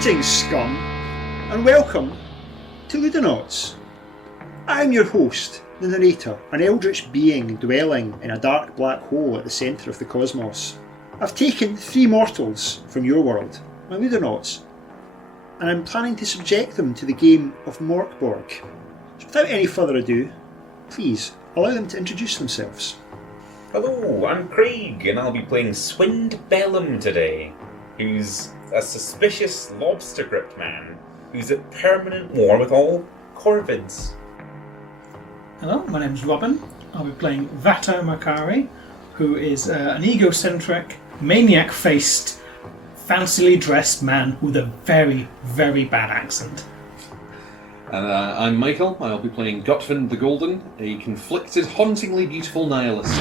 Greetings, scum, and welcome to Ludonauts. I am your host, the narrator, an eldritch being dwelling in a dark black hole at the centre of the cosmos. I've taken 3 mortals from your world, my Ludonauts, and I'm planning to subject them to the game of Mork, Borg. So without any further ado, please allow them to introduce themselves. Hello, I'm Craig, and I'll be playing Swind Bellum today, who's a suspicious lobster grip man who's at permanent war with all corvids. Hello, my name's Robin. I'll be playing Vata Makari, who is an egocentric, maniac-faced, fancily dressed man with a very, very bad accent. And I'm Michael. I'll be playing Gotfin the Golden, a conflicted, hauntingly beautiful nihilist.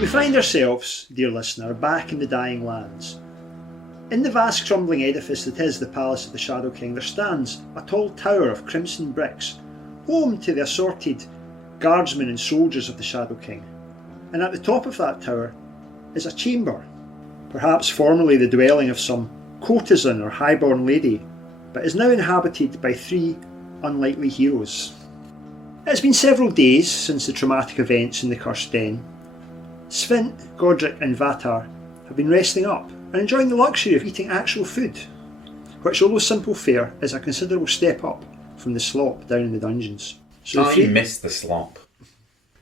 We find ourselves, dear listener, back in the dying lands. In the vast crumbling edifice that is the Palace of the Shadow King, there stands a tall tower of crimson bricks, home to the assorted guardsmen and soldiers of the Shadow King. And at the top of that tower is a chamber, perhaps formerly the dwelling of some courtesan or highborn lady, but is now inhabited by 3 unlikely heroes. It's been several days since the traumatic events in the Cursed Den. Svint, Godric and Vatar have been resting up and enjoying the luxury of eating actual food, which, although simple fare, is a considerable step up from the slop down in the dungeons. So I miss the slop.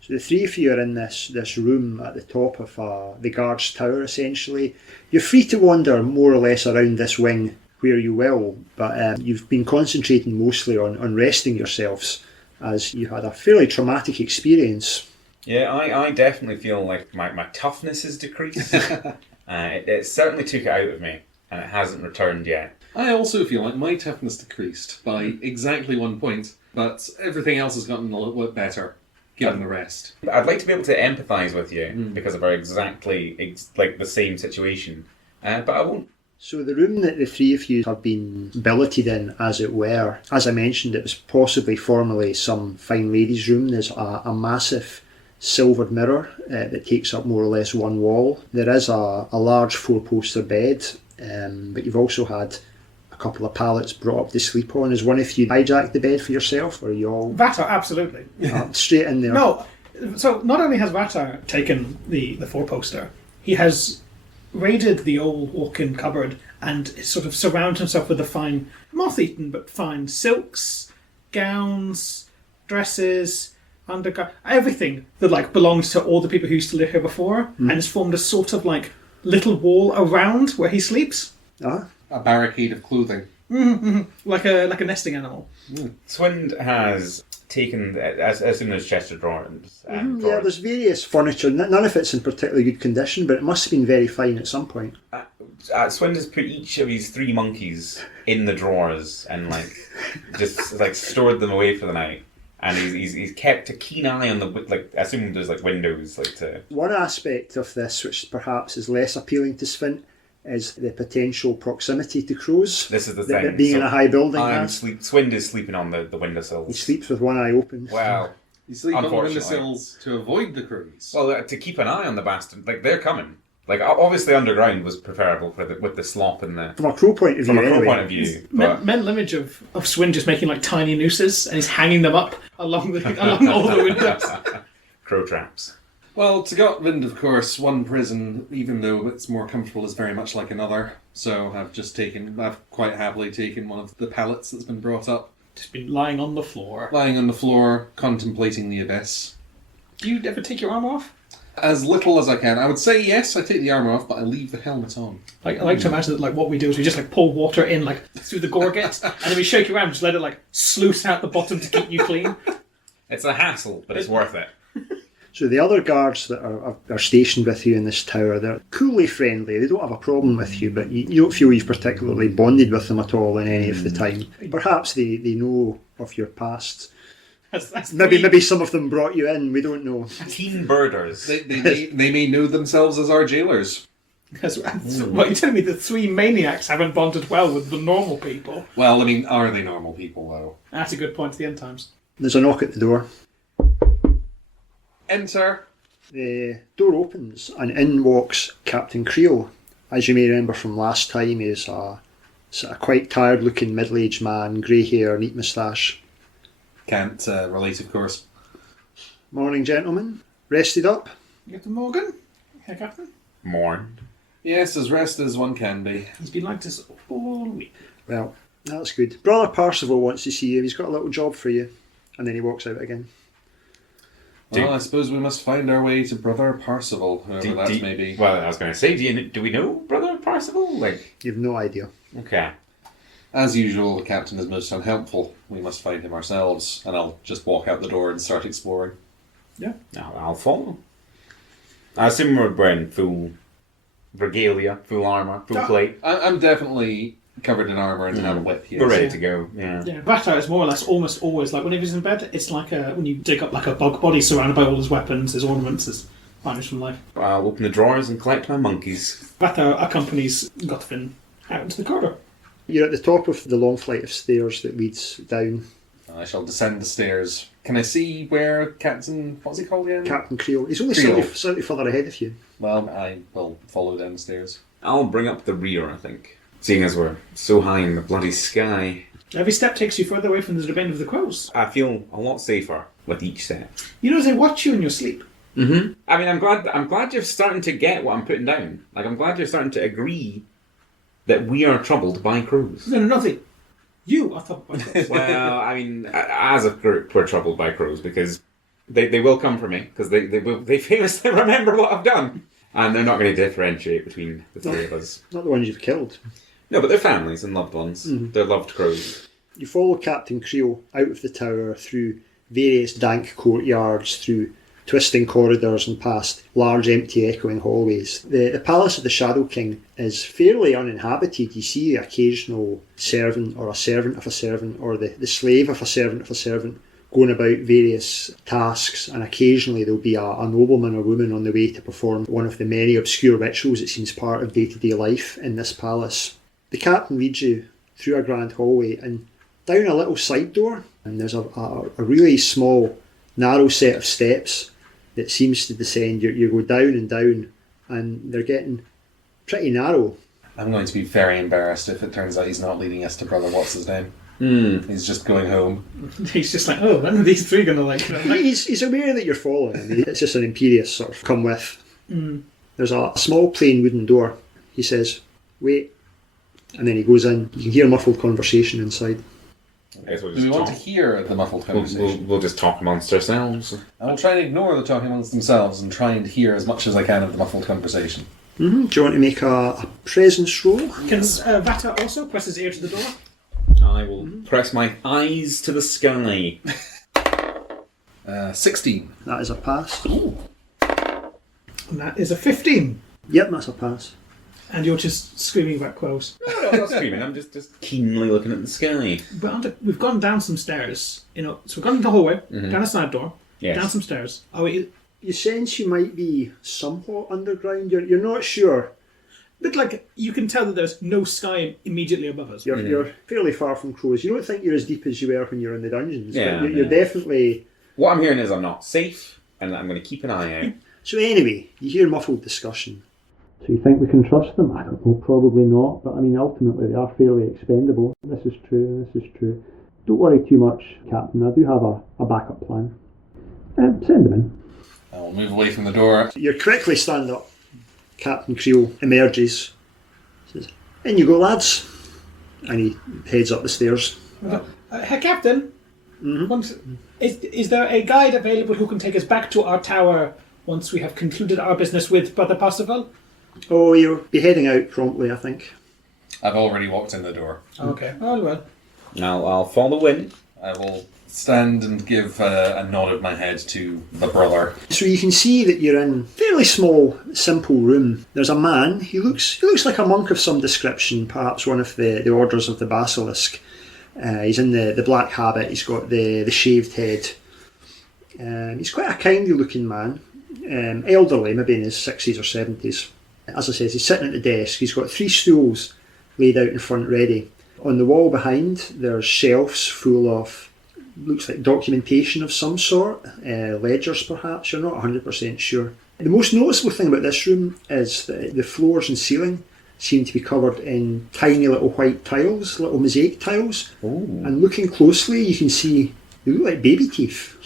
So the 3 of you are in this room at the top of the guard's tower, essentially. You're free to wander more or less around this wing where you will, but you've been concentrating mostly on resting yourselves, as you had a fairly traumatic experience. Yeah, I definitely feel like my toughness has decreased. It certainly took it out of me, and it hasn't returned yet. I also feel like my toughness decreased by exactly 1 point, but everything else has gotten a little bit better, given the rest. I'd like to be able to empathise with you, because of our exactly the same situation, but I won't. So the room that the 3 of you have been billeted in, as it were, as I mentioned, it was possibly formerly some fine lady's room. There's a massive silvered mirror that takes up more or less 1 wall. There is a large 4-poster bed, but you've also had a couple of pallets brought up to sleep on. Has one of you hijacked the bed for yourself, or are you all... Vatar, absolutely. Straight in there? No, so not only has Vatar taken the 4-poster, he has raided the old walk-in cupboard and sort of surrounded himself with the fine, moth-eaten but fine silks, gowns, dresses, undergarments, everything that belongs to all the people who used to live here before, and has formed a sort of little wall around where he sleeps. Ah. A barricade of clothing. Like a nesting animal. Swind has taken, as soon as Chester drawings. Yeah, there's various furniture. None of it's in particularly good condition, but it must have been very fine at some point. Swind has put each of his 3 monkeys in the drawers and just stored them away for the night. And he's kept a keen eye on the, assuming there's windows to... One aspect of this, which perhaps is less appealing to Svint, is the potential proximity to crows. This is the thing. Being in a high building. Swind is sleeping on the windowsills. He sleeps with one eye open. Well, you sleep on the windowsills to avoid the crows. Well, to keep an eye on the bastard. They're coming. Obviously underground was preferable with the slop and the... From a crow point of view, Mental image of Swind just making tiny nooses, and he's hanging them up along all the windows. Crow traps. Well, to Gotvind, of course, one prison, even though it's more comfortable, is very much like another. So I've quite happily taken one of the pallets that's been brought up. Just been lying on the floor. Lying on the floor, contemplating the abyss. Do you ever take your armor off? As little as I can. I would say yes, I take the armour off, but I leave the helmet on. I like to imagine that what we do is we just pull water in through the gorget, and then we shake it around and just let it sluice out the bottom to keep you clean. It's a hassle, but it's worth it. So the other guards that are stationed with you in this tower, they're coolly friendly. They don't have a problem with you, but you don't feel you've particularly bonded with them at all in any of the time. Perhaps they know of your past. Maybe some of them brought you in, we don't know. Teen birders. They may know themselves as our jailers. What you're telling me, the 3 maniacs haven't bonded well with the normal people. Well, are they normal people, though? That's a good point to the end times. There's a knock at the door. Enter. The door opens and in walks Captain Creel, As you may remember from last time, he's a sort of quite tired-looking middle-aged man, grey hair, neat moustache. Can't relate, of course. Morning, gentlemen. Rested up? Captain Morgan? Herr Captain? Mourned. Yes, as rested as one can be. He's been like this all week. Well, that's good. Brother Parsival wants to see you. He's got a little job for you. And then he walks out again. Well, I suppose we must find our way to Brother Parsival, whoever that may be. Well, I was going to say, do we know Brother Parsival? You've no idea. Okay. As usual, the captain is most unhelpful. We must find him ourselves, and I'll just walk out the door and start exploring. Yeah. I'll follow. I assume we're wearing full regalia, full armour, full plate. I'm definitely covered in armour and have a whip here. We're ready to go, yeah. Yeah, Vatar is more or less almost always like whenever he's in bed, it's like when you dig up like a bug body surrounded by all his weapons, his ornaments, his vanished from life. I'll open the drawers and collect my monkeys. Vatar accompanies Gutfin out into the corridor. You're at the top of the long flight of stairs that leads down. I shall descend the stairs. Can I see where Captain... What's he called again? Captain Creel. He's only Creel. slightly further ahead of you. Well, I will follow down the stairs. I'll bring up the rear, I think. Seeing as we're so high in the bloody sky. Every step takes you further away from the domain of the crows. I feel a lot safer with each step. You know, they watch you in your sleep. Mm-hmm. I mean, I'm glad you're starting to get what I'm putting down. Like, I'm glad you're starting to agree that we are troubled by crows. No, nothing. You are troubled by crows. Well, I mean, as a group, we're troubled by crows because they will come for me because they famously remember what I've done, and they're not going to differentiate between the three of us. Not the ones you've killed. No, but they're families and loved ones. Mm-hmm. They're loved crows. You follow Captain Creel out of the tower through various dank courtyards, through twisting corridors and past large empty echoing hallways. The palace of the Shadow King is fairly uninhabited. You see the occasional servant or a servant of a servant or the slave of a servant going about various tasks, and occasionally there'll be a nobleman or woman on the way to perform one of the many obscure rituals that seems part of day-to-day life in this palace. The captain leads you through a grand hallway and down a little side door, and there's a really small, narrow set of steps that seems to descend. You go down and down, and they're getting pretty narrow. I'm going to be very embarrassed if it turns out he's not leading us to Brother What's-His-Name. He's just going home. He's just like, oh, when are these three going to like... He's aware that you're following him. It's just an imperious sort of come with. There's a small plain wooden door. He says, wait. And then he goes in. You can hear muffled conversation inside. We'll Do we want to hear the muffled conversation? We'll just talk amongst ourselves. I will try and ignore the talking amongst themselves and try and hear as much as I can of the muffled conversation. Do you want to make a presence roll? Can Vatar also press his ear to the door? I will press my eyes to the sky. 16. That is a pass. Ooh. And that is a 15. Yep, that's a pass. And you're just screaming about crows. No, I'm not screaming. I'm just keenly looking at the sky. But we've gone down some stairs. So we've gone into the hallway, down a side door, down some stairs. You sense you might be somewhat underground. You're not sure. But like, you can tell that there's no sky immediately above us. You're fairly far from crows. You don't think you're as deep as you were when you're in the dungeons. Yeah, but you're definitely... What I'm hearing is I'm not safe, and I'm going to keep an eye out. So anyway, you hear muffled discussion. So you think we can trust them? I don't know, probably not. But I mean, ultimately they are fairly expendable. This is true. Don't worry too much, Captain. I do have a backup plan. Send them in. I will move away from the door. You quickly stand up. Captain Creel emerges. Says, in you go, lads. And he heads up the stairs. Herr Captain, is there a guide available who can take us back to our tower once we have concluded our business with Brother Parsival? Oh, you'll be heading out promptly, I think. I've already walked in the door. Okay, oh well. Now I'll follow in. I will stand and give a nod of my head to the brother. So you can see that you're in a fairly small, simple room. There's a man. He looks like a monk of some description, perhaps one of the orders of the basilisk. He's in the black habit. He's got the shaved head. He's quite a kindly looking man. Elderly, maybe in his 60s or 70s. As I said, he's sitting at the desk. He's got 3 stools laid out in front ready. On the wall behind, there's shelves full of, looks like documentation of some sort, ledgers perhaps, you're not 100% sure. The most noticeable thing about this room is that the floors and ceiling seem to be covered in tiny little white tiles, little mosaic tiles. Ooh. And looking closely, you can see they look like baby teeth.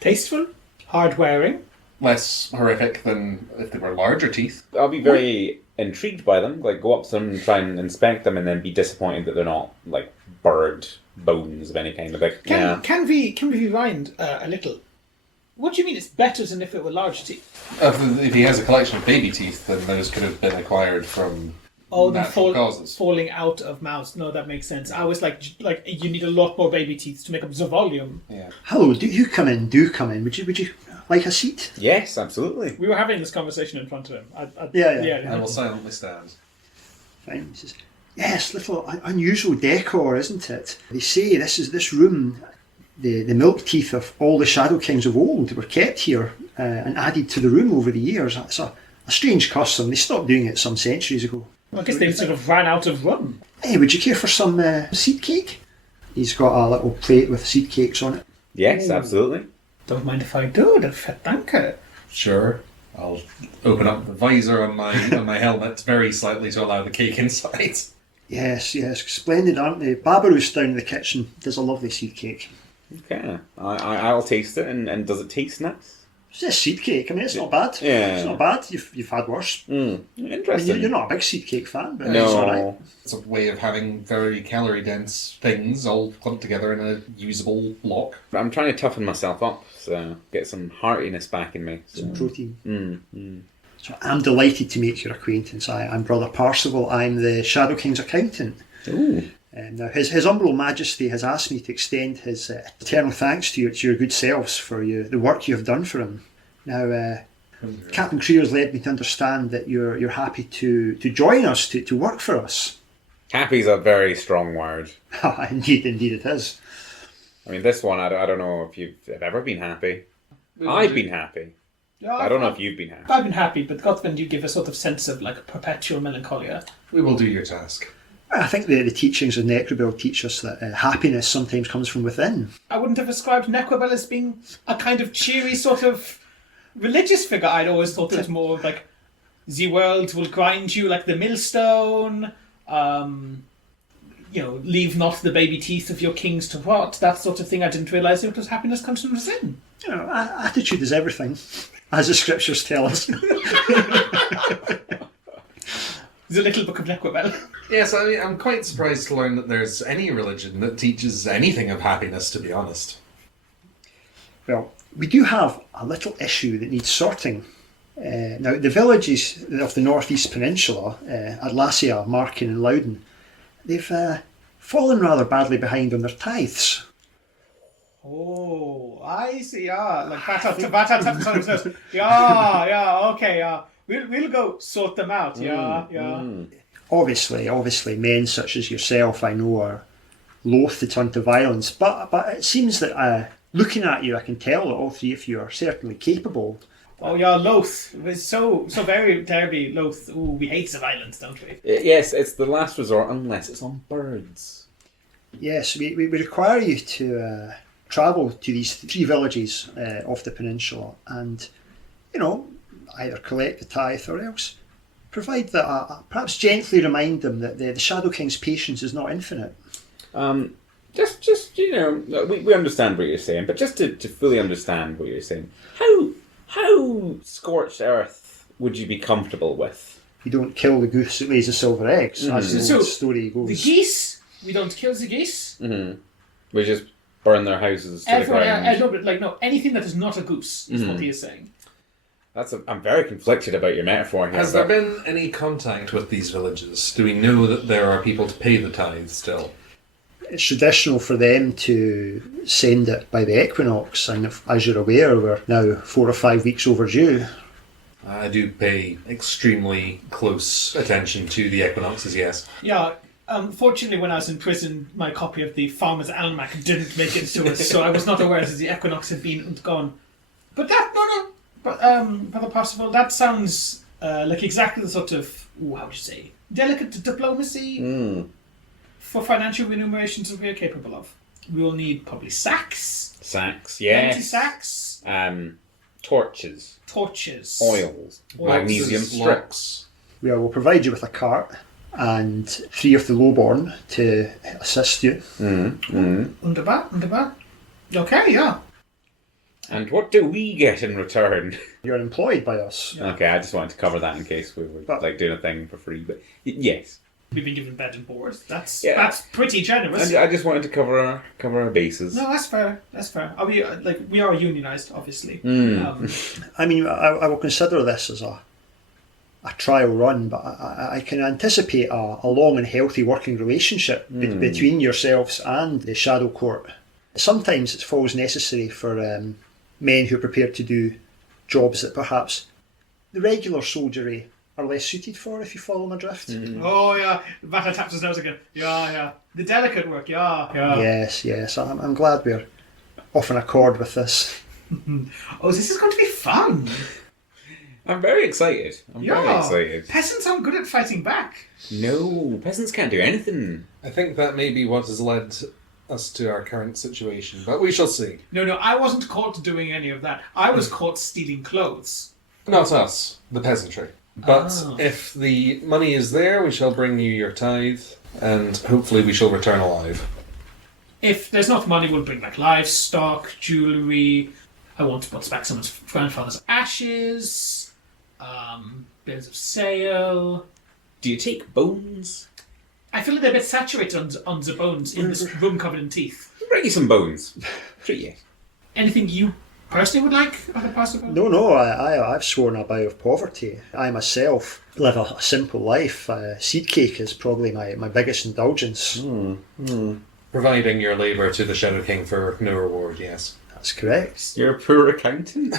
Tasteful, hard wearing. Less horrific than if they were larger teeth. I'll be very intrigued by them. Like, go up to them and try and inspect them, and then be disappointed that they're not like bird bones of any kind. Like, Can we rewind a little? What do you mean it's better than if it were large teeth? If he has a collection of baby teeth, then those could have been acquired from natural causes. Falling out of mouths. No, that makes sense. I was like you need a lot more baby teeth to make up the volume. Yeah. Hello, do come in. Would you like a seat? Yes, absolutely. We were having this conversation in front of him. Yeah. I will silently stand. Fine. He says, yes, little unusual decor, isn't it? They say this room, the milk teeth of all the Shadow Kings of old were kept here and added to the room over the years. It's a strange custom. They stopped doing it some centuries ago. Well, I guess they sort of ran out of room. Hey, would you care for some seed cake? He's got a little plate with seed cakes on it. Yes, absolutely. Don't mind if I do. Danke. Sure. I'll open up the visor on my helmet very slightly to allow the cake inside. Yes, splendid, aren't they? Barbarousse down in the kitchen does a lovely seed cake. Okay, I'll taste it. And does it taste nice? It's just seed cake. I mean, it's not bad. Yeah. It's not bad. You've had worse. Interesting. I mean, you're not a big seed cake fan, but No. it's all right. It's a way of having very calorie-dense things all clumped together in a usable block. I'm trying to toughen myself up, so get some heartiness back in me. Some protein. So I'm delighted to make your acquaintance. I'm Brother Parcival. I'm the Shadow King's accountant. Ooh. Now, His Umbral Majesty has asked me to extend his eternal thanks to your good selves for the work you have done for him. Now, Captain Creer's led me to understand that you're happy to join us, to work for us. Happy's a very strong word. Indeed it is. I mean, this one, I don't know if you've ever been happy. I've been happy. Yeah, I don't know if you've been happy. I've been happy, but Gothman, you give a sort of sense of like perpetual melancholia. We will do your task. I think the teachings of Necrobell teach us that happiness sometimes comes from within. I wouldn't have described Necrobell as being a kind of cheery sort of religious figure. I'd always thought it was more of like, the world will grind you like the millstone, leave not the baby teeth of your kings to rot, that sort of thing. I didn't realise it was happiness comes from within. Attitude is everything, as the scriptures tell us. The Little Book of Necrobell. Yes, I'm quite surprised to learn that there's any religion that teaches anything of happiness, to be honest. Well, we do have a little issue that needs sorting. Now, the villages of the northeast peninsula, Atlasia, Markin and Loudon, they've fallen rather badly behind on their tithes. Oh, I see. Yeah, like okay. We'll go sort them out. Yeah. Obviously, men such as yourself, I know, are loath to turn to violence. But it seems that looking at you, I can tell that all three of you are certainly capable. Oh, yeah, loath. It's so very terribly loath. Ooh, we hate the violence, don't we? Yes, it's the last resort unless it's on birds. Yes, we require you to travel to these three villages off the peninsula and, either collect the tithe or else provide that, perhaps gently remind them that the Shadow King's patience is not infinite. Just we understand what you're saying, but just to fully understand what you're saying, how scorched earth would you be comfortable with? You don't kill the goose that lays the silver eggs, as the old story goes. The geese, we don't kill the geese. Mm-hmm. We just burn their houses to the ground. Anything that is not a goose is what he is saying. I'm very conflicted about your metaphor here. Has there been any contact with these villages? Do we know that there are people to pay the tithe still? It's traditional for them to send it by the equinox, and as you're aware, we're now 4 or 5 weeks overdue. I do pay extremely close attention to the equinoxes, yes. Yeah, fortunately when I was in prison, my copy of the Farmer's Almanac didn't make it to us, so I was not aware that the equinox had been and gone. But Brother Parcival, that sounds like exactly the sort of, how would you say, delicate diplomacy for financial remunerations that we are capable of. We will need probably sacks. Sacks, yes. Empty sacks. Torches. Torches. Oils. Magnesium strips. We will provide you with a cart and 3 of the lowborn to assist you. Wunderbar. Okay, yeah. And what do we get in return? You're employed by us. Okay, I just wanted to cover that in case we were But- like doing a thing for free. But yes, We've been given bed and board. That's pretty I generous. just wanted to cover our bases. No, that's fair. We are unionised, obviously. I mean, I will consider this as a trial run, but I can anticipate a long and healthy working relationship between yourselves and the Shadow Court. Sometimes it falls necessary for men who are prepared to do jobs that perhaps the regular soldiery are less suited for, if you follow my drift. Oh yeah, Vata taps his nose again. Yeah. The delicate work. Yeah. Yes. I'm glad we're off in accord with this. Oh, this is going to be fun. I'm very excited. Very excited. Peasants aren't good at fighting back. No, peasants can't do anything. I think that may be what has led us to our current situation, but we shall see. No, I wasn't caught doing any of that. I was caught stealing clothes. Not us, the peasantry. But if the money is there, we shall bring you your tithe, and hopefully we shall return alive. If there's not money, we'll bring like livestock, jewellery. I want to put back someone's grandfather's ashes, bills of sale. Do you take bones? I feel like they're a bit saturated on the bones in this room covered in teeth. Bring you some bones. Treat you. Anything you personally would like on the pasta bowl? No, I've sworn a vow of poverty. I myself live a simple life. Seed cake is probably my biggest indulgence. Providing your labour to the Shadow King for no reward, yes. That's correct. You're a poor accountant.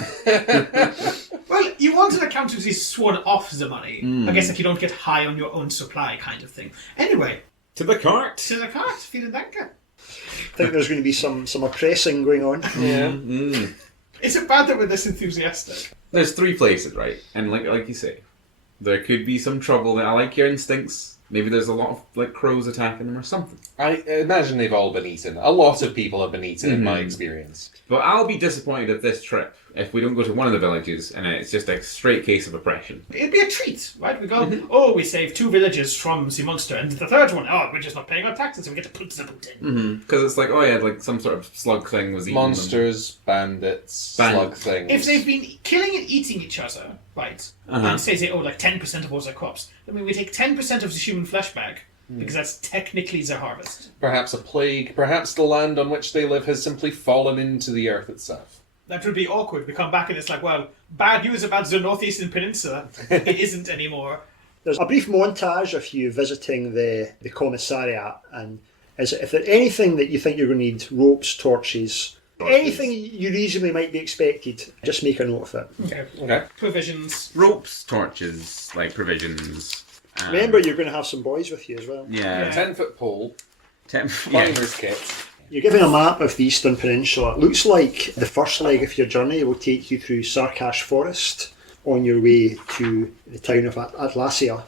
Well, you want an accountant who's sworn off the money. I guess like you don't get high on your own supply kind of thing. Anyway, To the cart. to the cart, vielen Dank. I think there's going to be some oppressing going on. Yeah. Is it bad that we're this enthusiastic? There's 3 places, right? And like you say, there could be some trouble. I like your instincts. Maybe there's a lot of like crows attacking them or something. I imagine they've all been eaten. A lot of people have been eaten in my experience. But I'll be disappointed at this trip if we don't go to one of the villages and it's just a straight case of oppression. It'd be a treat, right? We go, we saved 2 villages from the monster, and the third one, we're just not paying our taxes, so we get to put the boot in. Because it's like, like some sort of slug thing was eating Monsters, bandits, slug things. If they've been killing and eating each other, right, and say they owe like 10% of all their crops, I mean, we take 10% of the human flesh bag, because that's technically their harvest. Perhaps a plague, perhaps the land on which they live has simply fallen into the earth itself. That would be awkward. We come back and it's like, well, bad news about the northeastern peninsula. It isn't anymore. There's a brief montage of you visiting the commissariat, and if there's anything that you think you're going to need, ropes, torches, anything you reasonably might be expected, just make a note of it. Okay. Provisions. ropes, torches, like provisions. Remember, you're going to have some boys with you as well. Yeah. 10-foot pole, 10. climbers kit. You're given a map of the Eastern Peninsula. It looks like the first leg of your journey will take you through Sarkash Forest on your way to the town of Atlasia,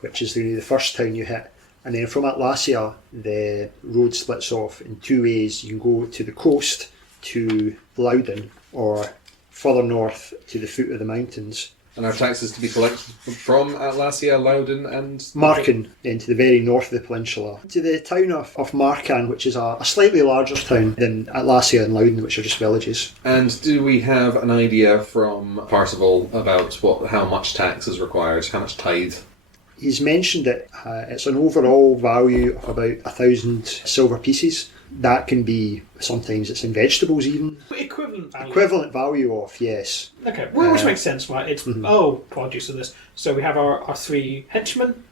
which is the first town you hit. And then from Atlasia, the road splits off in 2 ways. You can go to the coast to Loudon, or further north to the foot of the mountains. And our taxes to be collected from Atlasia, Loudon and... Marken, then to the very north of the peninsula, to the town of Markan, which is a slightly larger town than Atlasia and Loudon, which are just villages. And do we have an idea from Parzival about how much tax is required, how much tithe? He's mentioned that it's an overall value of about 1,000 silver pieces. That can be, sometimes it's in vegetables even. Equivalent value. Equivalent value of, yes. Okay, well, which makes sense, right? It's, produce of this. So we have our 3 henchmen,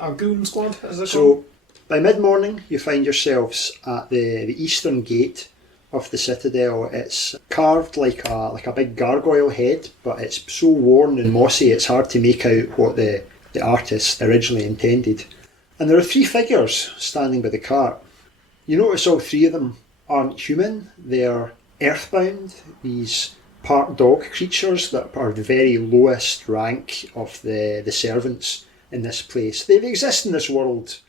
our goon squad, as they're called. So by mid-morning, you find yourselves at the eastern gate of the citadel. It's carved like a big gargoyle head, but it's so worn and mossy it's hard to make out what the artist originally intended. And there are 3 figures standing by the cart. You notice all 3 of them aren't human. They're earthbound, these part dog creatures that are the very lowest rank of the servants in this place. They exist in this world.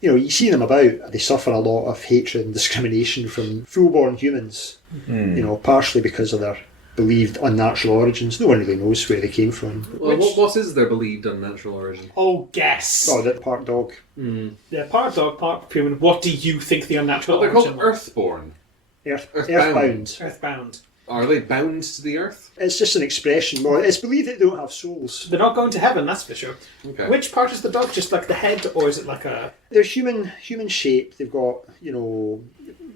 You know, you see them about. They suffer a lot of hatred and discrimination from full-born humans. You know, partially because of their believed unnatural origins. No one really knows where they came from. Well, what is their believed unnatural origin? Oh, guess. Oh, that part dog. Yeah, part dog, part human. What do you think the unnatural Well, they're origin called was? Earthborn. Earthbound. Earthbound. Are they bound to the Earth? It's just an expression. Well, it's believed that they don't have souls. They're not going to heaven, that's for sure. Okay. Which part is the dog? Just like the head, or is it like a... They're human shaped. They've got,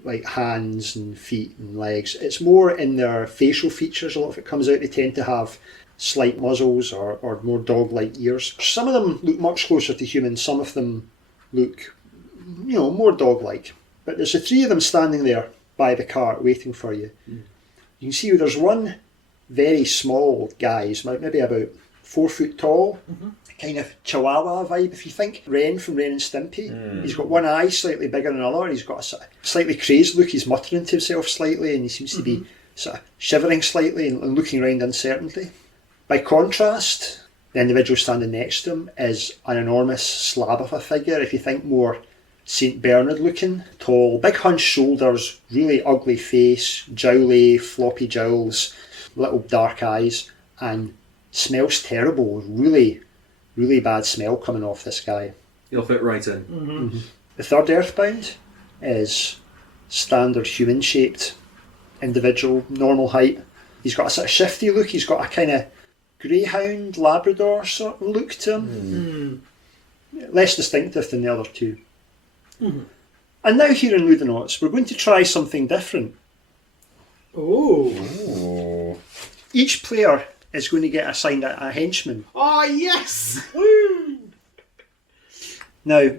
like hands and feet and legs. It's more in their facial features. A lot of it comes out. They tend to have slight muzzles or more dog-like ears. Some of them look much closer to human. Some of them look, more dog-like. But there's the three of them standing there by the cart waiting for you. You can see there's one very small guy. He's maybe about 4 foot tall. Kind of Chihuahua vibe, if you think. Ren from Ren and Stimpy. He's got one eye slightly bigger than another. He's got a sort of slightly crazed look. He's muttering to himself slightly, and he seems to be sort of shivering slightly and looking around uncertainly. By contrast, the individual standing next to him is an enormous slab of a figure. If you think more St. Bernard looking, tall, big hunched shoulders, really ugly face, jowly, floppy jowls, little dark eyes, and smells terrible. Really, really bad smell coming off this guy. You'll fit right in. The third Earthbound is standard human shaped individual, normal height. He's got a sort of shifty look. He's got a kind of greyhound Labrador sort of look to him. Less distinctive than the other two. And now here in Ludonauts, we're going to try something different. Ooh. Each player is going to get assigned a henchman. Oh, yes! Woo! Now,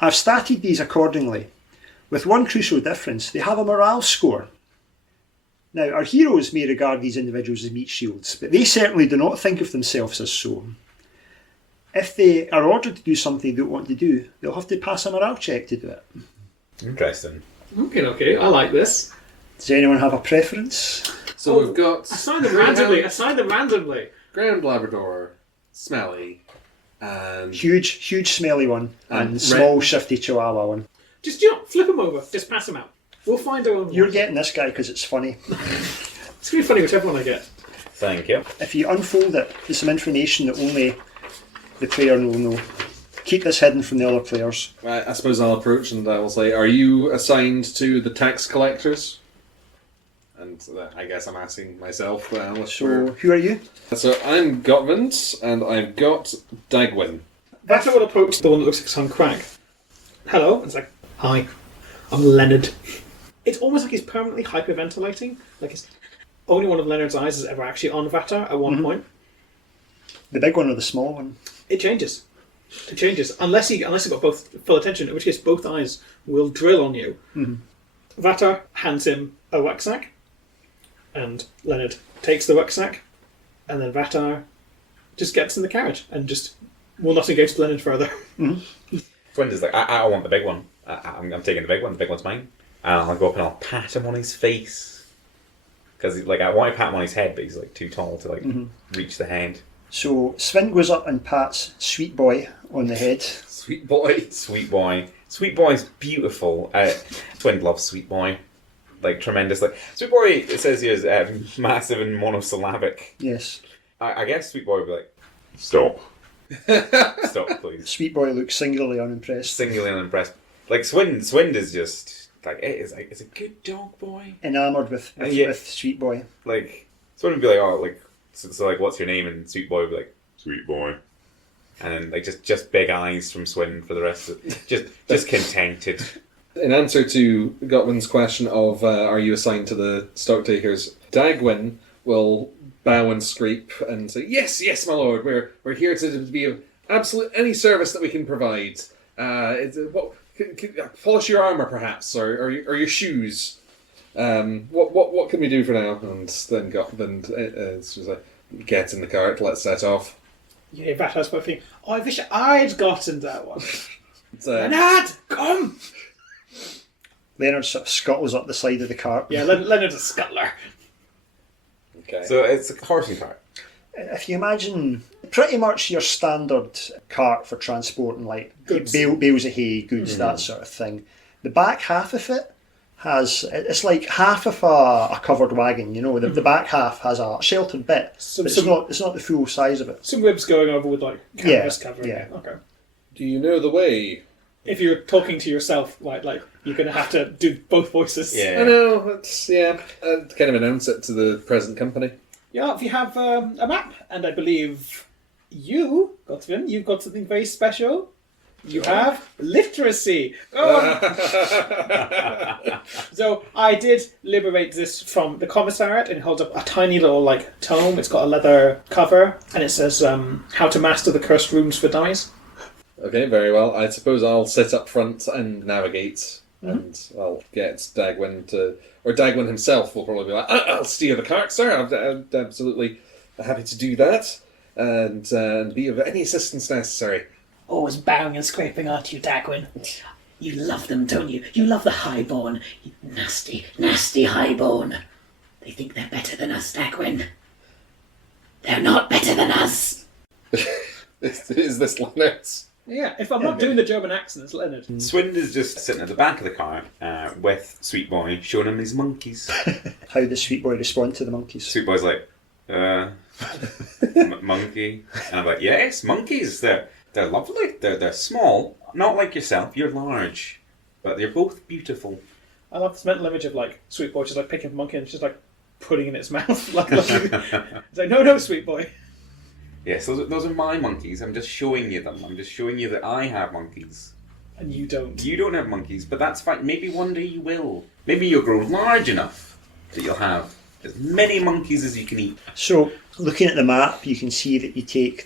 I've started these accordingly, with one crucial difference. They have a morale score. Now, our heroes may regard these individuals as meat shields, but they certainly do not think of themselves as so. If they are ordered to do something they don't want to do, they'll have to pass a morale check to do it. Interesting. Okay, I like this. Does anyone have a preference? So we've got Assign them randomly. Grand Labrador, Smelly, and Huge smelly one, and And small shifty Chihuahua one. Just, flip them over. Just pass them out. We'll find our own You're one. getting this guy because it's funny. It's going to be funny whichever one I get. Thank you. If you unfold it, there's some information that only the player will know. Keep this hidden from the other players. I suppose I'll approach and I will say, are you assigned to the tax collectors? And I guess I'm asking myself. So, who are you? So I'm Gottmund, and I've got Dagwin. That's I would approach the one that looks like some crack. Hello. And it's like, hi, I'm Leonard. It's almost like he's permanently hyperventilating. Like it's only one of Leonard's eyes is ever actually on Vatar at one point. The big one or the small one? It changes. Unless he got both full attention, in which case both eyes will drill on you. Vatar hands him a rucksack, and Leonard takes the rucksack, and then Vatar just gets in the carriage and just will not engage with Leonard further. Swind's is like, I want the big one. I'm taking the big one. The big one's mine. And I'll go up and I'll pat him on his face. Because I want to pat him on his head, but he's too tall to reach the head. So Svin goes up and pats Sweet Boy on the head. Sweet boy. Sweet boy. Sweet boy's beautiful. Swin loves Sweet boy. Tremendous. Sweet boy, it says here, is massive and monosyllabic. Yes. I guess Sweet boy would be like, stop. Stop, please. Sweet Boy looks singularly unimpressed. Singularly unimpressed. Swind is just, it's a good dog boy. Enamoured with Sweet Boy. Swin would be like, so what's your name? And Sweet boy would be like, Sweet boy. And then just big eyes from Swin for the rest of it. Just contented. In answer to Gottman's question of are you assigned to the stock takers, Dagwin will bow and scrape and say, yes, my lord, we're here to be of absolute any service that we can provide. Polish your armour, perhaps, or your shoes. What can we do for now? And then Gottman gets in the cart, let's set off. Yeah, Vatar's both thinking, I wish I'd gotten that one. So, Leonard, come! Leonard sort of scuttles up the side of the cart. Yeah, Leonard's a scuttler. okay. So it's a horsing cart. If you imagine pretty much your standard cart for transporting Goods. bales of hay, goods, that sort of thing. The back half of it it's like half of a covered wagon, you know, the back half has a sheltered bit, but it's not the full size of it. Some ribs going over with like canvas covering it. Okay. Do you know the way? If you're talking to yourself, like you're going to have to do both voices. Yeah. I know, I'd kind of announce it to the present company. Yeah, if you have a map, and I believe you, Gotvin, you've got something very special. You have literacy. Oh. So I did liberate this from the commissariat, and it holds up a tiny little like tome. It's got a leather cover, and it says "How to Master the Cursed Runes for Dummies." Okay, very well. I suppose I'll sit up front and navigate, and I'll get Dagwin to... Or Dagwin himself will probably be like, I'll steer the cart, sir. I'm absolutely happy to do that, and be of any assistance necessary. Always bowing and scraping at you, Dagwin. You love them, don't you? You love the highborn. You nasty, nasty highborn. They think they're better than us, Dagwin. They're not better than us. Is this Linux? Yeah, if I'm not doing the German accent, it's Leonard. Swind is just sitting at the back of the car with Sweet Boy, showing him his monkeys. How does Sweet Boy respond to the monkeys? Sweet Boy's like, monkey. And I'm like, yes, monkeys. They're lovely. They're small. Not like yourself. You're large. But they're both beautiful. I love this mental image of like Sweet Boy just like picking up a monkey and just like putting it in its mouth. It's like, no, Sweet Boy. Yes, those are my monkeys. I'm just showing you them. I'm just showing you that I have monkeys. And you don't. You don't have monkeys, but that's fine. Maybe one day you will. Maybe you'll grow large enough that you'll have as many monkeys as you can eat. So, looking at the map, you can see that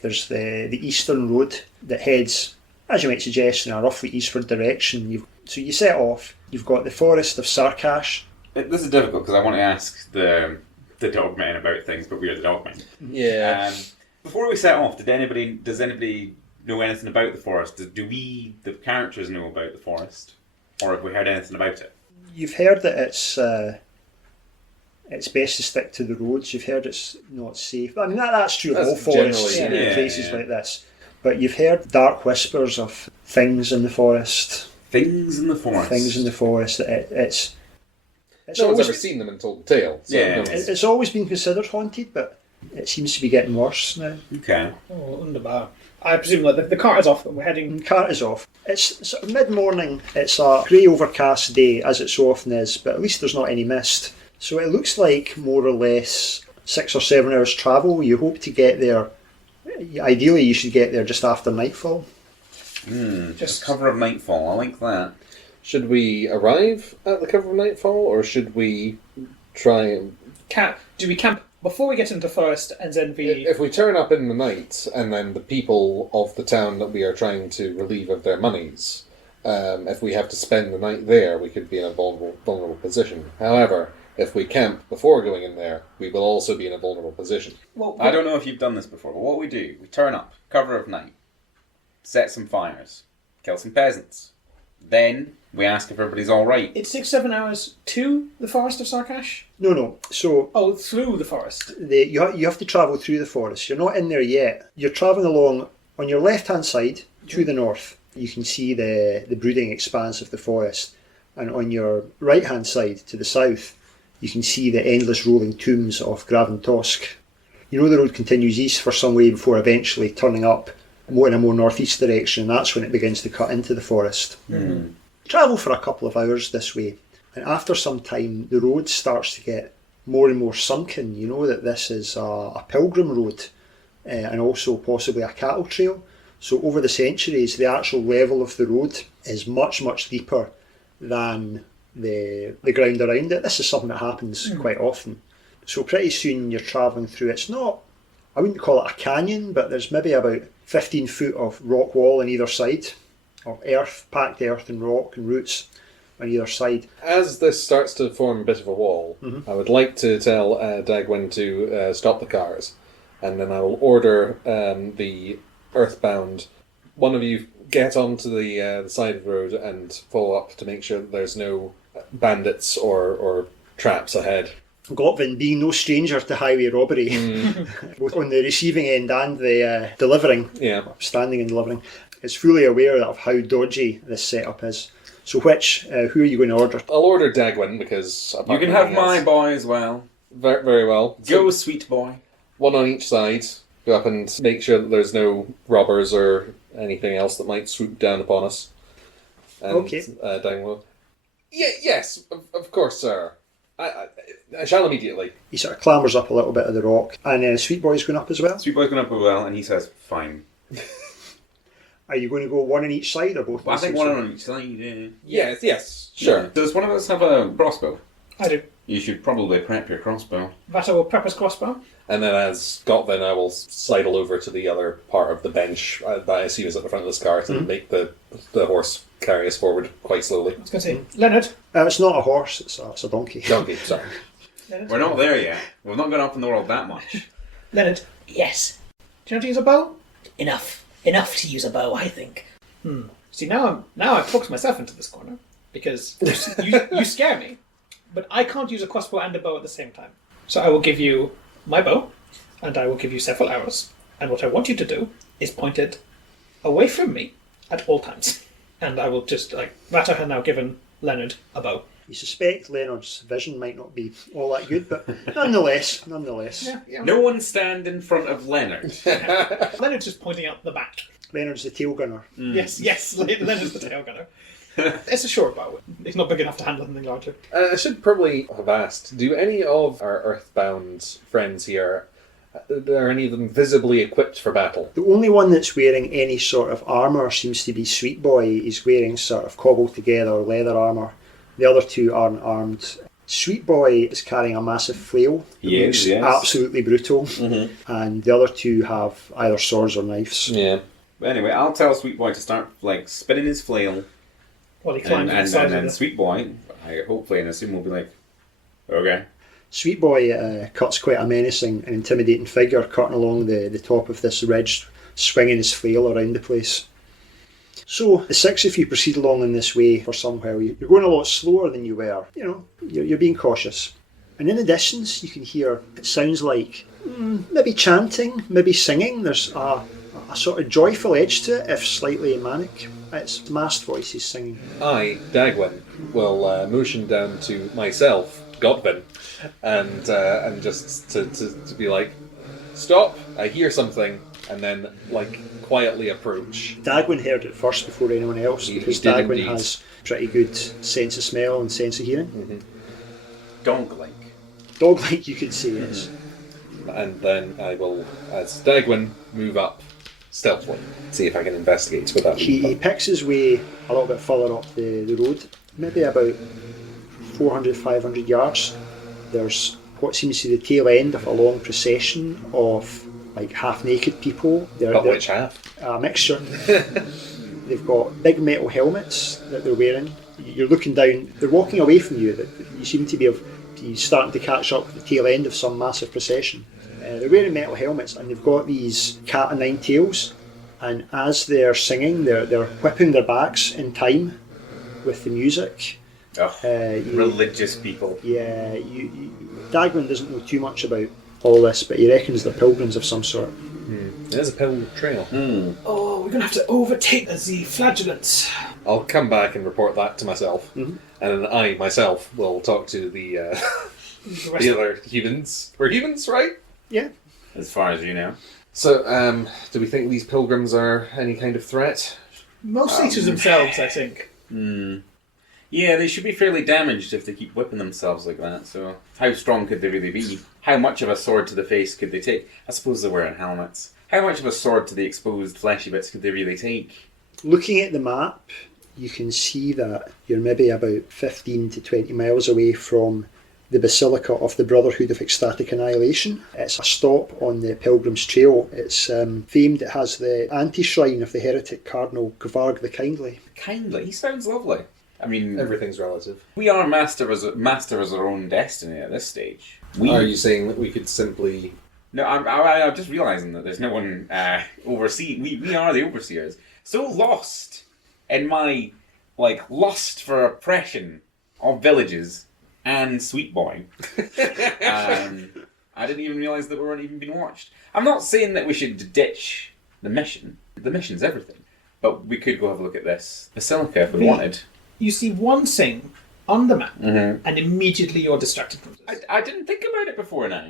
there's the eastern road that heads, as you might suggest, in a roughly eastward direction. So you set off, you've got the forest of Sarkash. This is difficult because I want to ask the dogmen about things, but we're the dogmen. Yeah. Before we set off, does anybody know anything about the forest? Do we, the characters, know about the forest? Or have we heard anything about it? You've heard that it's best to stick to the roads. You've heard it's not safe. I mean, that's true of all forests in places like this. But you've heard dark whispers of things in the forest. Things in the forest. Things in the forest. It's no one's ever seen them and told the tale. So it's always been considered haunted, but it seems to be getting worse now. Okay. Oh, wunderbar. I presume like the cart is off and we're heading... The cart is off. It's sort of mid-morning. It's a grey overcast day, as it so often is, but at least there's not any mist. So it looks like more or less 6 or 7 hours travel. You hope to get there... Ideally, you should get there just after nightfall. Just cover of nightfall. I like that. Should we arrive at the cover of nightfall, or should we try and... Do we camp before we get into the forest and then If we turn up in the night, and then the people of the town that we are trying to relieve of their monies, if we have to spend the night there, we could be in a vulnerable position. However, if we camp before going in there, we will also be in a vulnerable position. Well, I don't know if you've done this before, but what we do, we turn up, cover of night, set some fires, kill some peasants. Then we ask if everybody's all right. It's 6-7 hours to the forest of Sarkash? No. So through the forest. you have to travel through the forest. You're not in there yet. You're travelling along on your left-hand side to the north. You can see the brooding expanse of the forest, and on your right-hand side to the south, you can see the endless rolling tombs of Graventosk. You know the road continues east for some way before eventually turning up in a more northeast direction, and that's when it begins to cut into the forest. Travel for a couple of hours this way, and after some time the road starts to get more and more sunken. You know that this is a pilgrim road and also possibly a cattle trail. So over the centuries the actual level of the road is much, much deeper than the ground around it. This is something that happens quite often. So pretty soon you're travelling through, it's not, I wouldn't call it a canyon, but there's maybe about 15 foot of rock wall on either side, of earth, packed earth and rock and roots on either side. As this starts to form a bit of a wall, I would like to tell Dagwin to stop the cars, and then I will order the earthbound. One of you get onto the side of the road and follow up to make sure that there's no bandits or traps ahead. Gotvin, being no stranger to highway robbery, both on the receiving end and the delivering, standing and delivering, It's fully aware of how dodgy this setup is. So who are you going to order? I'll order Dagwin because You can have my boy as well. Very, very well. Go, sweet boy. One on each side. Go up and make sure that there's no robbers or anything else that might swoop down upon us. And, Okay. Dagwin. Yes, of course, sir. I shall immediately. He sort of clambers up a little bit of the rock, and Sweet Boy's going up as well. Sweet boy's going up as well, and he says, fine. Are you going to go one on each side or both? Well, I think one on each side, yeah. Yes, sure. Does one of us have a crossbow? I do. You should probably prep your crossbow. Vata will prep his crossbow. And then as Gotvin, I will sidle over to the other part of the bench that I assume is at the front of this cart and make the horse carry us forward quite slowly. I was going to say, Leonard. It's not a horse, it's a donkey. Donkey, sorry. Leonard. We're not there yet. We've not gone up in the world that much. Leonard, Yes, do you know how to use a bow? enough. Enough to use a bow, I think. See, now I've talked myself into this corner because you scare me, but I can't use a crossbow and a bow at the same time. So I will give you my bow, and I will give you several arrows. And what I want you to do is point it away from me at all times. And I will just Vata had now given Leonard a bow. You suspect Leonard's vision might not be all that good, but nonetheless. Yeah. No one stand in front of Leonard. Leonard's just pointing out the back. Leonard's the tail gunner. Yes, Leonard's the tail gunner. It's a short bow. It's not big enough to handle anything larger. I should probably have asked, do any of our earthbound friends here, are any of them visibly equipped for battle? The only one that's wearing any sort of armour seems to be Sweet Boy. He's wearing sort of cobbled together leather armour. The other two aren't armed. Sweet Boy is carrying a massive flail. He looks is, yes. absolutely brutal. And the other two have either swords or knives. Yeah. But anyway, I'll tell Sweet Boy to start spinning his flail, Well, he and climbed inside then of the... Sweet Boy, I hopefully and assume will be like, okay. Sweet Boy cuts quite a menacing and intimidating figure, cutting along the top of this ridge, swinging his flail around the place. So the six of you proceed along in this way for some while. You're going a lot slower than you were. You're being cautious. And in the distance, you can hear, it sounds like maybe chanting, maybe singing. There's a sort of joyful edge to it, if slightly manic. It's masked voices singing. I, Dagwin, will motion down to myself, Gotvin, and just to be like, stop, I hear something, and then quietly approach. Dagwin heard it first before anyone else, He because did Dagwin indeed. has pretty good sense of smell and sense of hearing. Dog-like. Dog-like, you could say, yes. And then I will, as Dagwin, move up stealthily, see if I can investigate with that. He picks his way a little bit further up the road, maybe about 400, 500 yards. There's what seems to be the tail end of a long procession of half-naked people. But which half? A mixture. They've got big metal helmets that they're wearing. You're looking down, they're walking away from you. You seem to be starting to catch up with the tail end of some massive procession. They're wearing metal helmets and they've got these cat o' nine tails, and as they're singing, they're whipping their backs in time with the music. Religious people. Yeah, Dagwin doesn't know too much about all this, but he reckons they're pilgrims of some sort. There's a pilgrim trail. Oh, we're going to have to overtake the flagellants. I'll come back and report that to myself, and then I myself will talk to the other humans. We're humans, right? Yeah. As far as you know. So, do we think these pilgrims are any kind of threat? Mostly to themselves, I think. Yeah, they should be fairly damaged if they keep whipping themselves like that, so how strong could they really be? How much of a sword to the face could they take? I suppose they're wearing helmets. How much of a sword to the exposed fleshy bits could they really take? Looking at the map, you can see that you're maybe about 15 to 20 miles away from the Basilica of the Brotherhood of Ecstatic Annihilation. It's a stop on the Pilgrim's Trail. It's famed. It has the anti-shrine of the heretic Cardinal Gvarg the Kindly. Kindly? He sounds lovely. I mean, Everything's relative. we are masters of our own destiny at this stage. Are you saying that we could simply... No, I'm just realising that there's no one overseeing. We are the overseers. So lost in my, lust for oppression of villages and Sweet Boy. I didn't even realise that we weren't even being watched. I'm not saying that we should ditch the mission. The mission's everything. But we could go have a look at this basilica if we We- wanted. You see one thing on the map, Mm-hmm. and immediately you're distracted from this. I didn't think about it before now.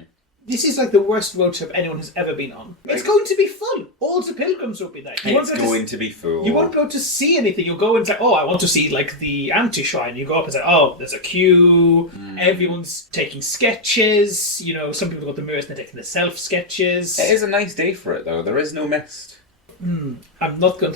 This is like the worst road trip anyone has ever been on. It's going to be full. All the pilgrims will be there. It's going to be full. You won't be able to see anything. You'll go and say, oh, I want to see like the anti-shrine. You go up and say, oh, there's a queue. Everyone's taking sketches. You know, some people got the mirrors and they're taking the self-sketches. It is a nice day for it, though. There is no mist. I'm going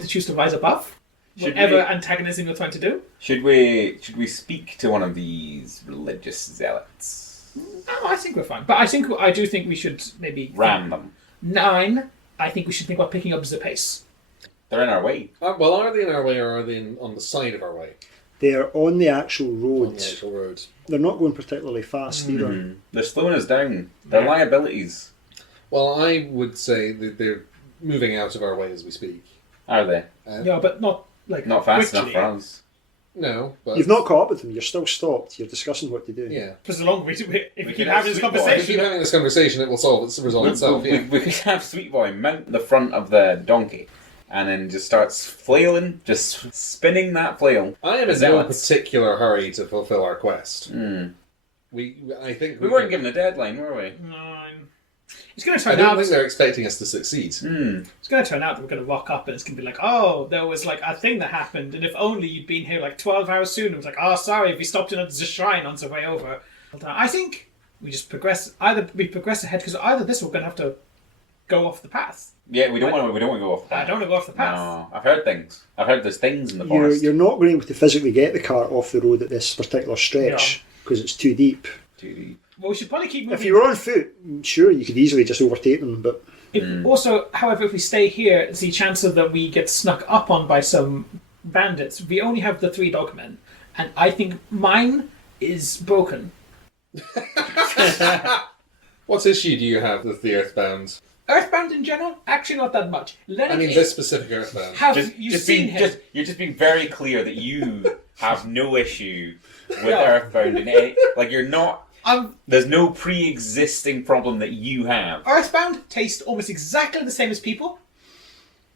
to choose to rise above. Should Whatever we- antagonism you're trying to do. Should we speak to one of these religious zealots? No, I think we're fine. But I do think we should maybe... Ram them. 9, I think we should think about picking up the pace. They're in our way. Well, are they in our way or are they on the side of our way? They're on the actual road. On the actual road. They're not going particularly fast either. They're slowing us down. They're liabilities. Well, I would say that they're moving out of our way as we speak. Are they? Yeah, but not like Not fast quickly. enough for us. No, but... You've not caught up with them. You're still stopped. You're discussing what to do. Yeah. Because the longer if we could keep have having this sweet boy. If we conversation, keep having this conversation, it will resolve itself, yeah. We could have Sweet Boy mount the front of the donkey and then just starts flailing, just spinning that flail. I am in no Zealots. particular hurry to fulfill our quest. Hmm. We weren't given a deadline, were we? 9. It's going to I turn don't out. think they're expecting us to succeed. Hmm. It's going to turn out that we're going to rock up and it's going to be like, oh, there was like a thing that happened, and if only you'd been here like 12 hours sooner. It was like, oh, sorry, we stopped in at the shrine on the way over. I think we just progress. Either we progress ahead because either this we're going to have to go off the path. Yeah, we don't want to go off the I path. don't want to go off the path. No, I've heard things. I've heard there's things in the You're, forest. you're not going to be able to physically get the cart off the road at this particular stretch because it's too deep. Too deep. Well, we should probably keep moving. If you were on foot, sure, you could easily just overtake them, but Also, however, if we stay here, the chances that we get snuck up on by some bandits, we only have the 3 dogmen, and I think mine is broken. What issue do you have with the Earthbound? Earthbound in general, actually not that much. I mean, this specific Earthbound. Have Just, you just seen being, him? you're just being very clear that you have no issue with No. Earthbound in any, like you're not. Um, There's no pre-existing problem that you have. Earthbound tastes almost exactly the same as people,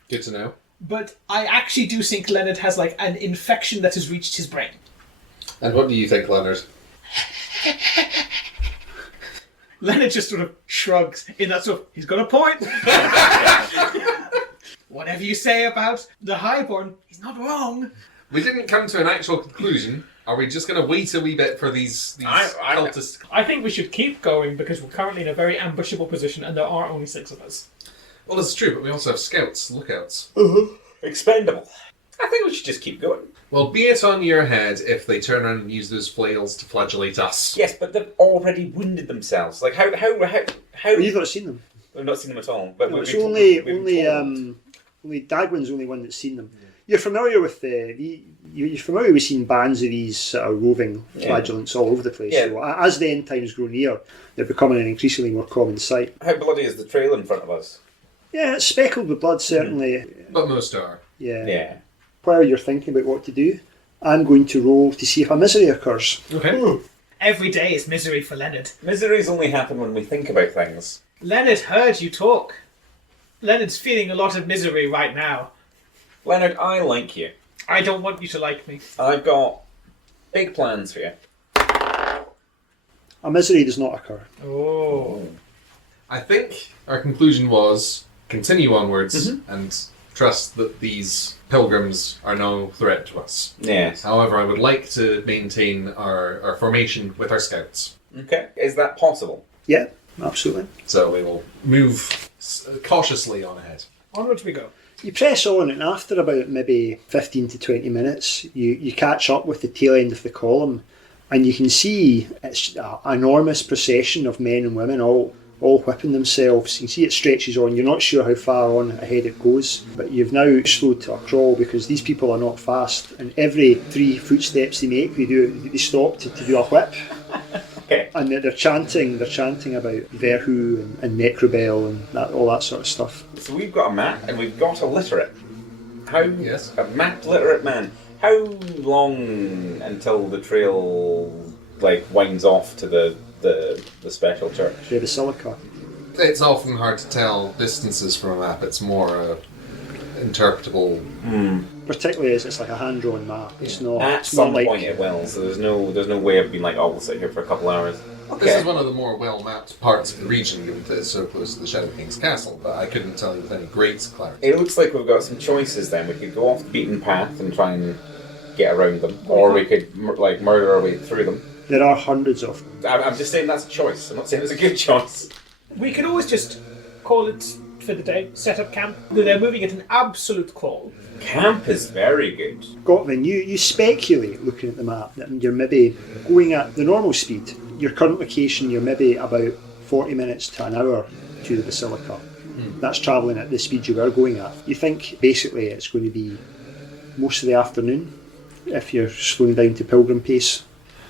Good to know. but I actually do think Leonard has like an infection that has reached his brain. And what do you think, Leonard? Leonard just sort of shrugs in that sort of, he's got a point. Whatever you say about the Highborn, he's not wrong. We didn't come to an actual conclusion. Are we just going to wait a wee bit for these cultists? I think we should keep going because we're currently in a very ambushable position and there are only 6 of us. Well, that's true, but we also have scouts, lookouts. Expendable. I think we should just keep going. Well, be it on your head if they turn around and use those flails to flagellate us. Yes, but they've already wounded themselves. Like how? well, you've not seen them. We've not seen them at all. But No, we've it's been told- only we've been only told. Dagwin's the only one that's seen them. You're familiar with you're familiar with seeing bands of these sort of roving flagellants all over the place. Yeah. So as the end times grow near, they're becoming an increasingly more common sight. How bloody is the trail in front of us? Yeah, it's speckled with blood, certainly. But most are. Yeah. Yeah. While you're thinking about what to do, I'm going to roll to see if a misery occurs. Okay. Every day is misery for Leonard. Miseries only happen when we think about things. Leonard heard you talk. Leonard's feeling a lot of misery right now. Leonard, I like you. I don't want you to like me. I've got big plans for you. A misery does not occur. Oh. I think our conclusion was continue onwards and trust that these pilgrims are no threat to us. Yes. However, I would like to maintain our formation with our scouts. Okay. Is that possible? Yeah, absolutely. So we will move cautiously on ahead. Onwards we go. You press on, and after about maybe 15 to 20 minutes, you catch up with the tail end of the column, and you can see it's an enormous procession of men and women all whipping themselves. You can see it stretches on. You're not sure how far on ahead it goes, but you've now slowed to a crawl because these people are not fast, and every 3 footsteps they make, they stop to do a whip. Okay. And they're chanting about Verhu and Necrobel and all that sort of stuff. So we've got a map and we've got a literate. Yes. A map literate man. How long until the trail winds off to the special church? The Basilica. It's often hard to tell distances from a map. It's more interpretable. Particularly as it's like a hand-drawn map. It's not. At It's not some like point it will, so there's no way of being like, oh, we'll sit here for a couple hours. This is one of the more well-mapped parts of the region, given that it's so close to the Shadow King's castle, but I couldn't tell you with any great clarity. It looks like we've got some choices then. We could go off the beaten path and try and get around them, or we could murder our way through them. there are hundreds of them. I'm just saying that's a choice. I'm not saying it's a good choice. We could always just call it for the day, set up camp. They're moving at an absolute crawl. Camp is very good. Gotland, you speculate looking at the map that you're maybe going at the normal speed. Your current location, you're maybe about 40 minutes to an hour to the Basilica. That's travelling at the speed you were going at. You think basically it's going to be most of the afternoon if you're slowing down to pilgrim pace.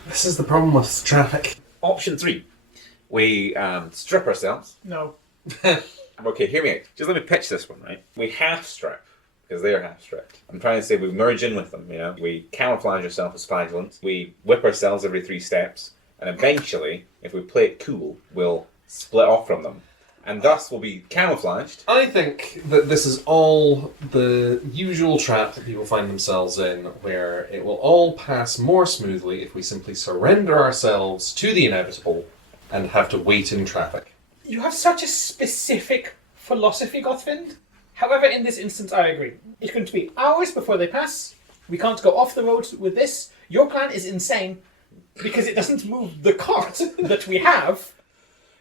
This is the problem with traffic. Option 3. We strip ourselves. No. Okay, hear me out. Just let me pitch this one, right? We half strip, because they're half stripped. I'm trying to say we merge in with them, you know? We camouflage ourselves as flagellants. We whip ourselves every 3 steps. And eventually, if we play it cool, we'll split off from them. And thus we'll be camouflaged. I think that this is all the usual trap that people find themselves in, where it will all pass more smoothly if we simply surrender ourselves to the inevitable and have to wait in traffic. You have such a specific philosophy, Gothfind. However, in this instance, I agree. It's going to be hours before they pass. We can't go off the road with this. Your plan is insane because it doesn't move the cart that we have.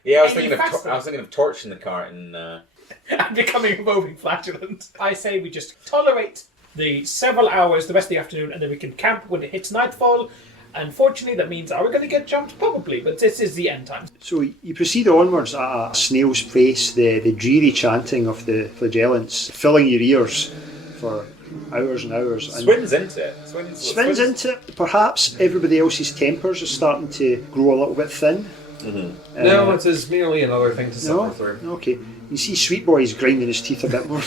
Yeah, I was Any thinking of torching the cart and... and becoming a roving flatulent. I say we just tolerate the several hours, the rest of the afternoon, and then we can camp when it hits nightfall. Unfortunately, that means are we going to get jumped? Probably, but this is the end time. So you proceed onwards at a snail's pace, the dreary chanting of the flagellants filling your ears for hours and hours. And Swin's into it. Swin's into it. Perhaps everybody else's tempers are starting to grow a little bit thin. Mm-hmm. No, it is merely another thing to No? suffer through. Okay. You see Sweet Boy's grinding his teeth a bit more.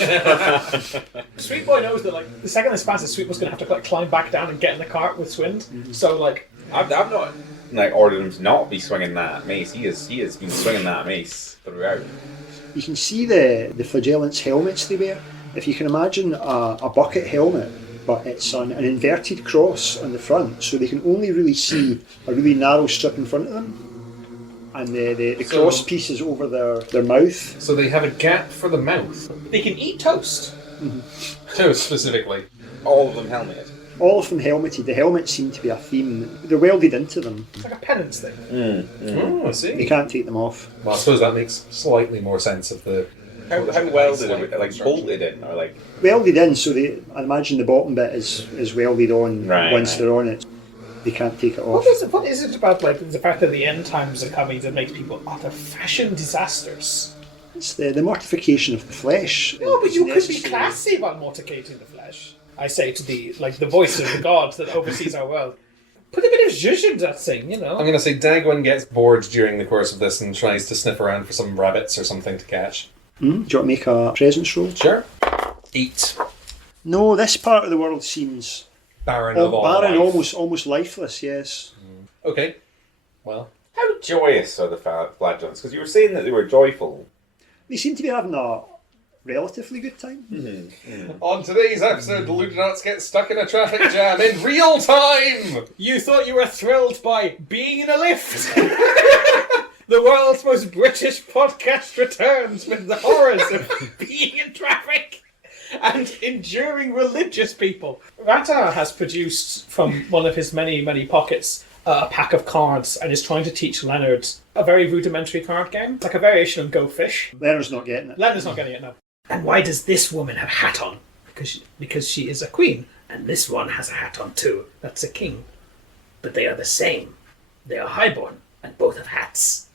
Sweet Boy knows that, like, the second this passes, Sweet Boy's going to have to like, climb back down and get in the cart with Swind. So, like, I've not ordered him to not be swinging that mace. He has been swinging that mace throughout. You can see the flagellants' helmets they wear. If you can imagine a bucket helmet, but it's on an inverted cross on the front, so they can only really see a really narrow strip in front of them. And the cross piece is over their mouth. So they have a gap for the mouth. they can eat toast. Toast, specifically. All of them helmeted. All of them helmeted. The helmets seem to be a theme. They're welded into them. It's like a penance thing. Oh, I They see. can't take them off. Well, I suppose that makes slightly more sense of the... How welded are they? Like bolted in, or like... Welded in, so I imagine the bottom bit is welded on once they're on it. They can't take it off. What is it about, like, the fact that the end times are coming that makes people utter fashion disasters? It's the mortification of the flesh. No, but you It's could be necessary. classy about mortificating the flesh. I say to the voice of the god that oversees our world. Put a bit of zhuzh into that thing, you know. I'm going to say Dagwin gets bored during the course of this and tries to sniff around for some rabbits or something to catch. Do you want to make a presence roll? Sure. Eat. No, this part of the world seems Barren of all barren, life. almost lifeless. Yes. Okay. Well, How joyous are the flagellants? Because you were saying that they were joyful. They seem to be having a relatively good time. on today's episode, the Ludenauts get stuck in a traffic jam in real time! You thought you were thrilled by being in a lift. The world's most British podcast returns with the horrors of being in traffic and enduring religious people. Rata has produced from one of his many, many pockets a pack of cards and is trying to teach Leonard a very rudimentary card game, like a variation of Go Fish. Leonard's not getting it. Leonard's not getting it now. And why does this woman have a hat on? Because she is a queen. And this one has a hat on too. That's a king. But they are the same. They are highborn and both have hats.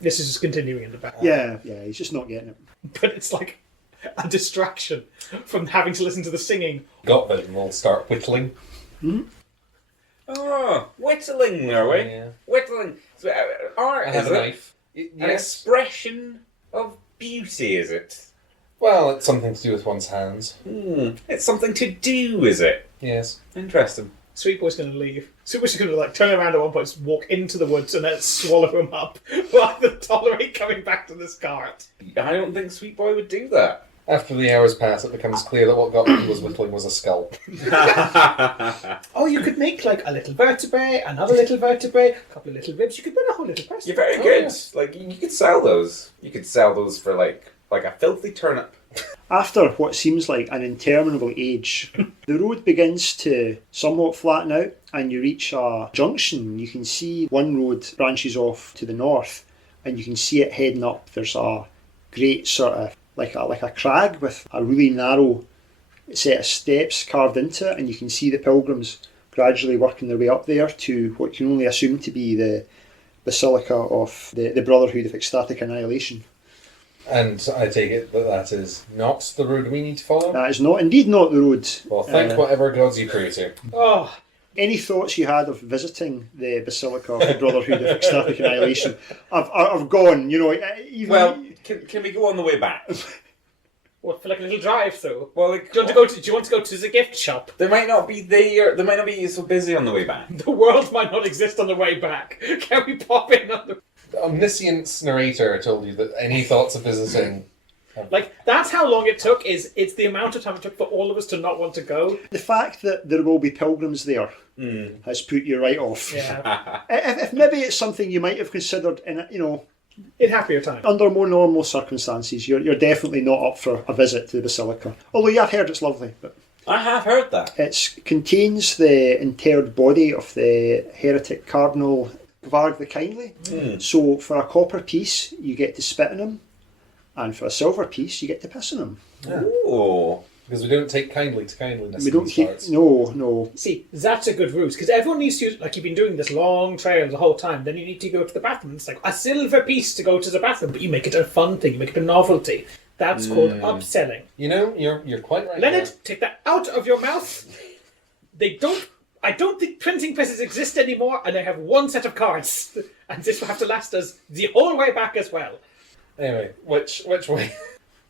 This is just continuing in the back. Yeah, he's just not getting it. But it's like a distraction from having to listen to the singing. Gottman will start whittling. Oh, whittling, are we? Yeah. Whittling. So, art I is have a it? knife. An Yes. expression of beauty, is it? Well, it's something to do with one's hands. It's something to do, is it? Yes. Interesting. Sweet Boy's going to leave. Sweet Boy's going to like turn around at one point, walk into the woods, and then swallow him up rather than tolerate coming back to this cart. I don't think Sweet Boy would do that. After the hours pass, it becomes clear that what Gotland was whittling was a skull. Oh, you could make like a little vertebrae, another little vertebrae, a couple of little ribs. You could build a whole little person. You're very good. Like you could sell those. You could sell those for like a filthy turnip. After what seems like an interminable age, the road begins to somewhat flatten out and you reach a junction. You can see one road branches off to the north and you can see it heading up. There's a great sort of like a crag with a really narrow set of steps carved into it, and you can see the pilgrims gradually working their way up there to what you can only assume to be the Basilica of the Brotherhood of Ecstatic Annihilation. And I take it that is not the road we need to follow? That is indeed not the road. Well, thank whatever gods you pray to. Oh, Any thoughts you had of visiting the Basilica of the Brotherhood of Ecstatic Annihilation have gone, you know. Even, Well, can we go on the way back? what, for like a little drive-through? Well, like, Do you want to go to the gift shop? They might not be there. They might not be so busy on the way back. The world might not exist on the way back. Can we pop in on the... The omniscient narrator told you that any thoughts of visiting... Like, that's how long it took, it's the amount of time it took for all of us to not want to go. the fact that there will be pilgrims there has put you right off. Yeah. If maybe it's something you might have considered in, you know, In happier times. under more normal circumstances, you're definitely not up for a visit to the Basilica. Although you have heard it's lovely, but I have heard that. it contains the interred body of the heretic Cardinal Borg the Kindly. So for a copper piece, you get to spit in him, and for a silver piece, you get to piss in him. Ooh. Because we don't take kindly to kindliness. We don't keep. No. See, that's a good ruse, because everyone needs to, like, you've been doing this long trail the whole time, then you need to go to the bathroom. It's like a silver piece to go to the bathroom, but you make it a fun thing, you make it a novelty. That's called upselling. You know, you're quite right. Leonard, take that out of your mouth. I don't think printing presses exist anymore, and I have one set of cards. And this will have to last us the whole way back as well. Anyway, which way?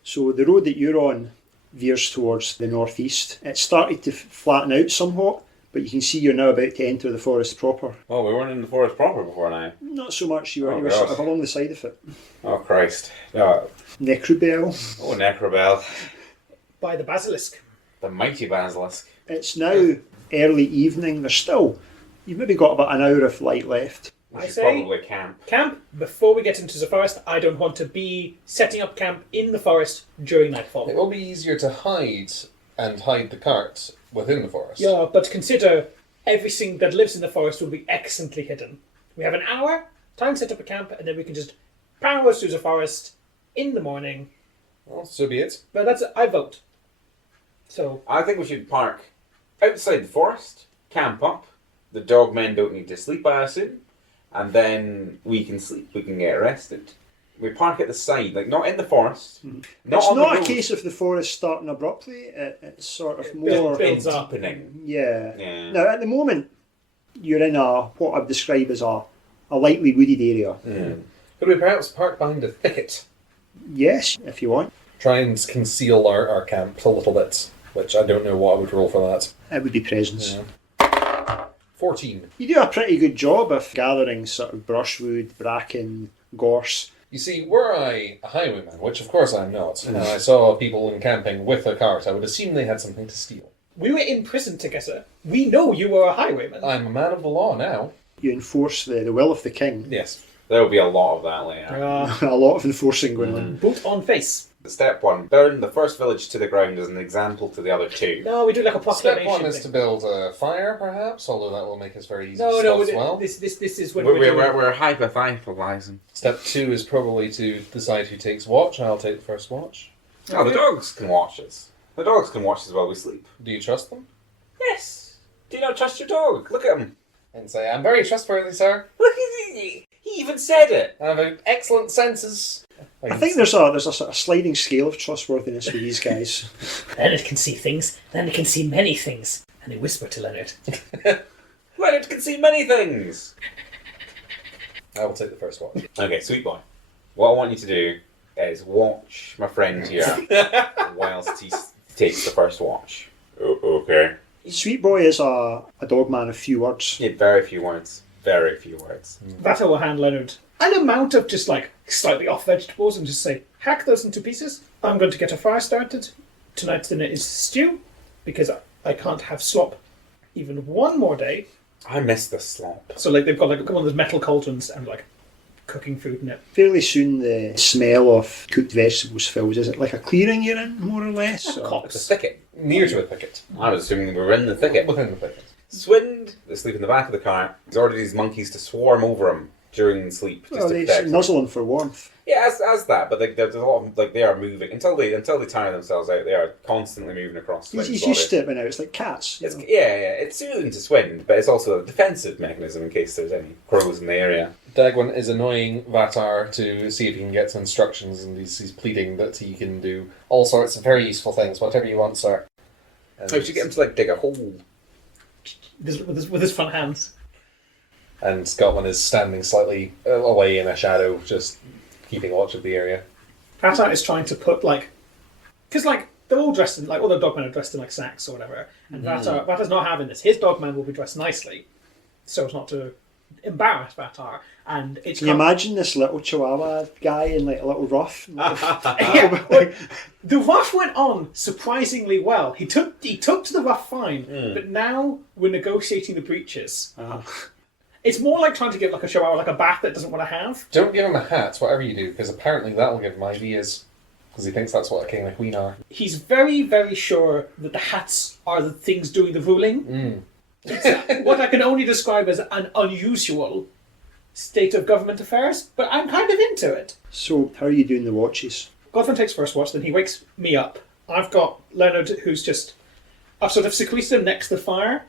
So the road that you're on veers towards the northeast. It started to flatten out somewhat, but you can see you're now about to enter the forest proper. Oh, we weren't in the forest proper before now. Not so much. You were, Oh, you were God. sort of along the side of it. Oh, Christ. Oh, Necrubel. Necrobell. By the basilisk. The mighty basilisk. It's now early evening. You've maybe got about an hour of light left. We I should say- probably camp. Camp, before we get into the forest, I don't want to be setting up camp in the forest during nightfall. It will be easier to hide the cart within the forest. Yeah, but consider everything that lives in the forest will be excellently hidden. We have an hour, time to set up a camp, and then we can just power through the forest in the morning. Well, so be it. But I vote. So, I think we should park outside the forest, camp up. The dogmen don't need to sleep, I assume. And then we can sleep, we can get rested. We park at the side, like not in the forest. It's on the not a road. case of the forest starting abruptly. It's sort of more. builds up. Deepening. Yeah. Yeah. Now at the moment, you're in what I'd describe as a lightly wooded area. Could we perhaps park behind a thicket? Yes, if you want. Try and conceal our camp a little bit, which I don't know what I would roll for that. It would be presence. Yeah. 14. You do a pretty good job of gathering sort of brushwood, bracken, gorse. You see, were I a highwayman, which of course I'm not, and I saw people encamping with a cart, I would assume they had something to steal. we were in prison together. We know you were a highwayman. I'm a man of the law now. You enforce the will of the king. Yes. There will be a lot of that later. A lot of enforcing going on. Boot on face. Step 1, burn the first village to the ground as an example to the other two. No, we do like a Step proclamation. 1 is to thing. build a fire, perhaps, although that will make us very easy No, to no, spot as well. this is when we're doing... We're hypothesizing. Step 2 is probably to decide who takes watch. I'll take the first watch. Oh, the dogs can watch us. The dogs can watch us while we sleep. Do you trust them? Yes. Do you not trust your dog? Look at him. And say, I'm very trustworthy, sir. Look at him. He even said it. I have excellent senses. I think there's a sort of sliding scale of trustworthiness with these guys. Leonard can see things. Leonard can see many things. And they whisper to Leonard. Leonard can see many things. I will take the first watch. Okay, sweet boy. What I want you to do is watch my friend here whilst he takes the first watch. Okay. Sweet Boy is a dog man of few words. He had very few words. very few words. Vatar will hand Leonard an amount of just like slightly off vegetables and just say, hack those into pieces. I'm going to get a fire started. Tonight's dinner is stew because I can't have slop even one more day. I miss the slop. So like they've got like one of those metal cauldrons and like cooking food in it. Fairly soon the smell of cooked vegetables fills. Is it like a clearing you're in, more or less? Or? It's a thicket. Near to a thicket. I was assuming we were in the thicket. Within the thicket. Swind, they sleep in the back of the cart. He's ordered these monkeys to swarm over him during sleep. Just Well, to they protect him. nuzzle them for warmth. Yeah, as that, but there's a lot of, they are moving until they tire themselves out. They are constantly moving across. He's used to it by now. It's like cats. It's, it's soothing to Swind, but it's also a defensive mechanism in case there's any crows in the area. Dagwin is annoying Vatar to see if he can get some instructions, and he's pleading that he can do all sorts of very useful things, whatever you want, sir. And We should get him to dig a hole. With his front hands. And Scotland is standing slightly away in a shadow, just keeping watch of the area. Vatar is trying to put like, because like they're all dressed in like all the dogmen are dressed in like sacks or whatever, and Vatar's not having this. His dogman will be dressed nicely, so as not to embarrass Vatar. And it's Can you imagine this little Chihuahua guy in like a little ruff? Yeah, well, the ruff went on surprisingly well. He took to the ruff fine, but now we're negotiating the breeches. It's more like trying to give like a Chihuahua like a bath that doesn't want to have. Don't give him a hat, whatever you do, because apparently that'll give him ideas, because he thinks that's what a king and a queen are. He's very, very sure that the hats are the things doing the ruling. It's what I can only describe as an unusual state of government affairs, but I'm kind of into it. So, how are you doing the watches? Godwin takes first watch, then he wakes me up. I've got Leonard, I've sort of secreted him next to the fire.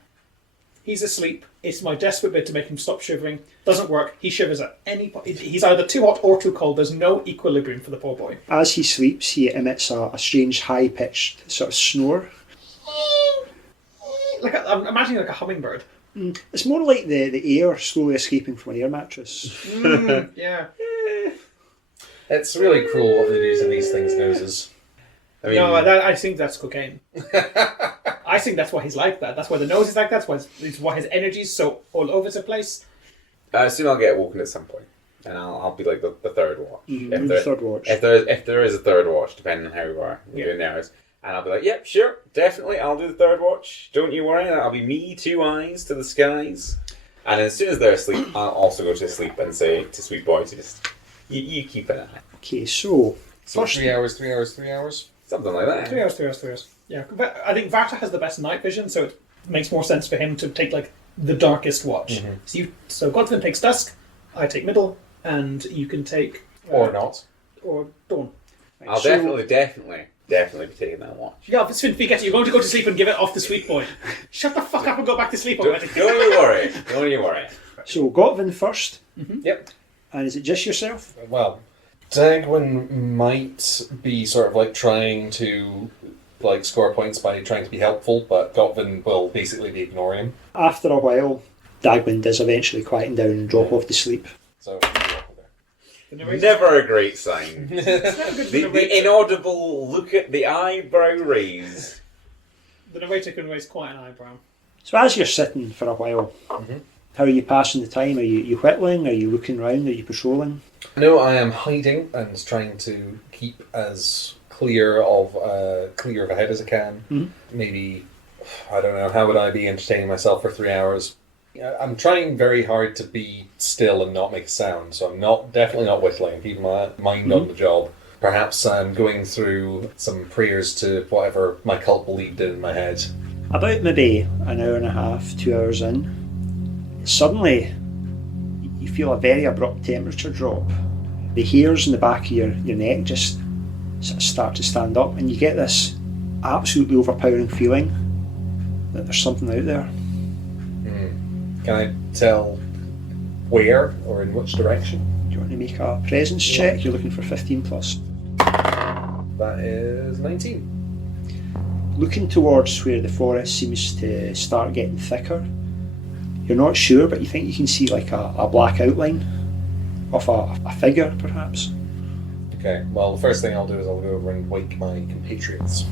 He's asleep. It's my desperate bid to make him stop shivering. Doesn't work. He shivers at any point. He's either too hot or too cold. There's no equilibrium for the poor boy. As he sleeps, he emits a strange high-pitched sort of snore. I'm imagining like a hummingbird. It's more like the air slowly escaping from an air mattress. Yeah. It's really cruel what they do to these things' noses. I mean, No, I think that's cocaine. I think that's why he's like that. That's why the nose is like that. That's why his energy's so all over the place. I assume I'll get woken at some point, and I'll be like the third watch. The third watch. If there is a third watch, depending on how we are doing the hours, and I'll be like, yep, sure, definitely, I'll do the third watch. Don't you worry, that'll be me, 2 eyes to the skies. And as soon as they're asleep, I'll also go to sleep and say to Sweet Boy to just you keep an eye. Okay, so So 3 hours, 3 hours, 3 hours? Something like that. 3 hours, 3 hours, 3 hours. Yeah, but I think Vatar has the best night vision, so it makes more sense for him to take like the darkest watch. So Godwin takes dusk, I take middle, and you can take Or not. or dawn. I'll So- definitely be taking that watch. Yeah, if it's Finfika, you're going to go to sleep and give it off to Sweet Boy. Shut the fuck up and go back to sleep already. Don't you worry. Don't you worry. So Gotvin first, Yep. and is it just yourself? Well, Dagwin might be sort of like trying to like score points by trying to be helpful, but Gotvin will basically be ignoring him. After a while, Dagwin does eventually quieten down and drop off to sleep. So The narrator- Never a great sign. It's never good for The inaudible look at the eyebrow raise. The narrator can raise quite an eyebrow. So as you're sitting for a while, how are you passing the time? Are you whittling? Are you looking round? Are you patrolling? no, I am hiding and trying to keep as clear of a head as I can. Maybe, I don't know, how would I be entertaining myself for 3 hours? I'm trying very hard to be still and not make a sound, so I'm definitely not whittling, keeping my mind on the job. Perhaps I'm going through some prayers to whatever my cult believed in my head. About maybe an hour and a half, 2 hours in, suddenly you feel a very abrupt temperature drop. The hairs in the back of your neck just sort of start to stand up, and you get this absolutely overpowering feeling that there's something out there. Can I tell where or in which direction? Do you want to make a presence check? You're looking for 15 plus. That is 19. Looking towards where the forest seems to start getting thicker, you're not sure, but you think you can see like a black outline of a figure, perhaps. Okay, well, the first thing I'll do is I'll go over and wake my compatriots.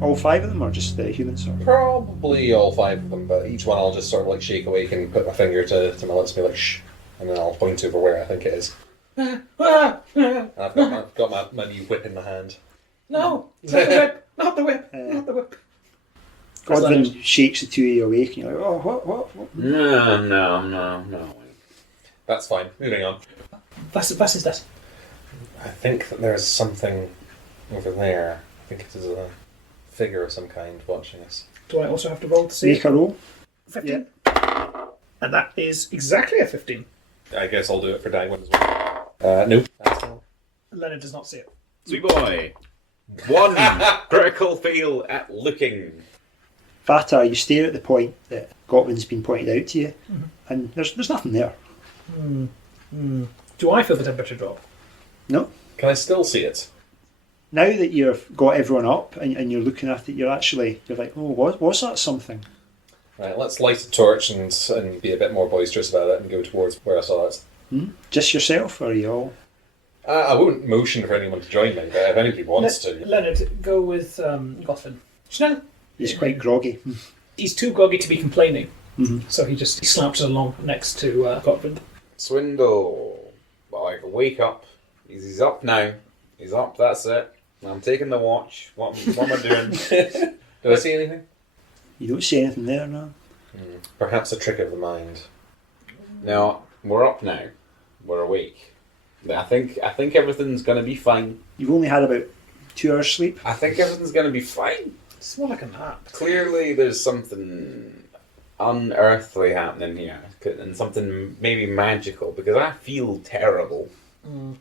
All 5 of them, or just the humans? Or? Probably all 5 of them, but each one I'll just sort of like shake awake and put my finger to my lips and be like, shh, and then I'll point over where I think it is. And I've got my new whip in my hand. No, not the whip, not the whip, not the whip. Godwin shakes the 2 of you awake, and you're like, oh, what? No. That's fine, moving on. Was ist das? I think that there's something over there. I think it is a figure of some kind watching us. Do I also have to roll to see? Make a roll. 15. And that is exactly a 15. I guess I'll do it for Dagwin as well. Nope. Leonard does not see it. Sweet boy. 1 critical fail at looking. Vatar, you stare at the point that Godwin's been pointed out to you, and there's nothing there. Do I feel the temperature drop? No. Can I still see it? Now that you've got everyone up and you're looking at it, you're like, oh, was that something? Right, let's light a torch and be a bit more boisterous about it and go towards where I saw it. Just yourself, or are you all? I won't motion for anyone to join me, but if anybody wants to. Leonard, go with Godwin. Schnell. He's quite groggy. He's too groggy to be complaining, so he slouches along next to Godwin. Swindle. Well, I can wake up. He's up now. He's up, that's it. I'm taking the watch. What am I doing? Do I see anything? You don't see anything there, no? Perhaps a trick of the mind. No, we're up now. We're awake. I think everything's going to be fine. You've only had about 2 hours sleep. I think everything's going to be fine. It's more like a nap. Clearly there's something unearthly happening here. And something maybe magical. Because I feel terrible.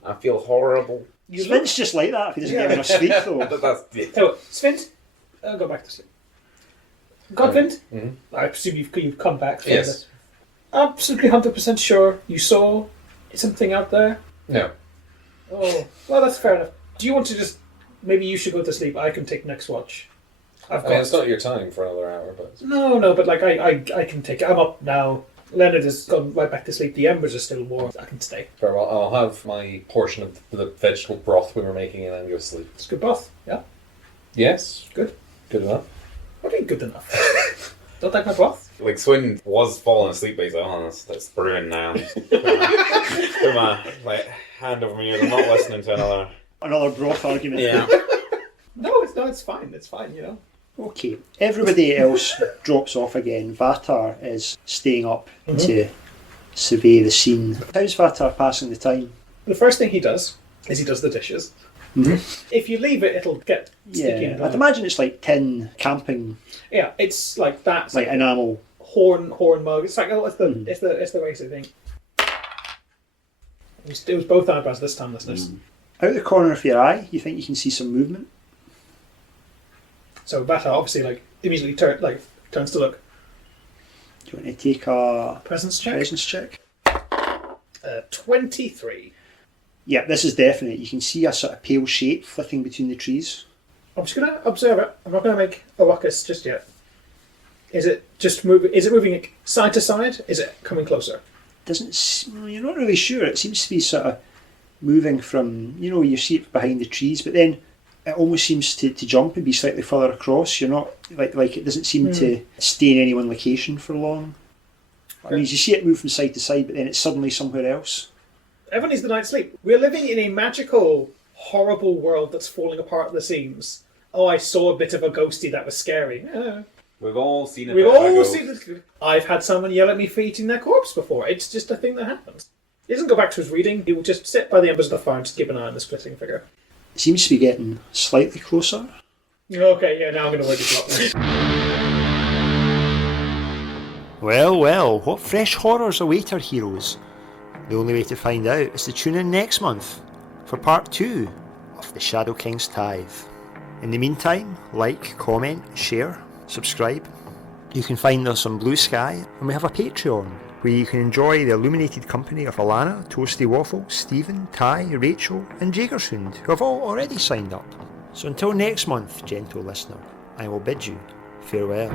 I feel horrible. Sven's just like that if he doesn't get enough sleep, though. That's it. So, Sven, go back to sleep. Godwin, I presume you've come back from Yes. this. Absolutely 100% sure you saw something out there? No. Oh, well, that's fair enough. Do you want to just... Maybe you should go to sleep. I can take next watch. It's not your time for another hour, but... No, but like I can take it. I'm up now. Leonard has gone right back to sleep. The embers are still warm. I can stay. Very well, I'll have my portion of the vegetable broth we were making and then go to sleep. It's good broth. Yeah, Yes. good. Good enough. What do you mean good enough? Don't like my broth? Like Swin was falling asleep, but he's like, oh, that's brewing now. Put my hand over my ears. I'm not listening to Another broth argument. Yeah. No, it's fine. It's fine. You know. Okay. Everybody else drops off again. Vatar is staying up to survey the scene. How's Vatar passing the time? The first thing he does is he does the dishes. If you leave it, it'll get sticky. Yeah, I'd imagine it's like tin camping, Yeah, it's like that. It's like enamel. horn mug. It's like it's the racing thing. It was both eyebrows this time, listeners. Out the corner of your eye, you think you can see some movement? So Bata obviously immediately turns to look. Do you want to take a Presence check. presence check? 23. Yeah, this is definite. You can see a sort of pale shape flitting between the trees. I'm just gonna observe it. I'm not gonna make a ruckus just yet. Is it just moving? Is it moving side to side? Is it coming closer? You're not really sure. It seems to be sort of moving from, you see it behind the trees, but then it almost seems to jump and be slightly further across. You're not like it doesn't seem to stay in any one location for long. I mean, you see it move from side to side, but then it's suddenly somewhere else. Everyone needs the night's sleep. We're living in a magical, horrible world that's falling apart at the seams. Oh, I saw a bit of a ghosty that was scary. We've all seen it. We've all seen this. I've had someone yell at me for eating their corpse before. It's just a thing that happens. He doesn't go back to his reading. He will just sit by the embers of the fire and just keep an eye on the splitting figure. It seems to be getting slightly closer. Okay, yeah, now I'm going to word it up. Well, what fresh horrors await our heroes? The only way to find out is to tune in next month for part 2 of the Shadow King's Tithe. In the meantime, like, comment, share, subscribe. You can find us on Blue Sky, and we have a Patreon where you can enjoy the illuminated company of Alana, Toasty Waffle, Stephen, Ty, Rachel and Jagersund, who have all already signed up. So until next month, gentle listener, I will bid you farewell.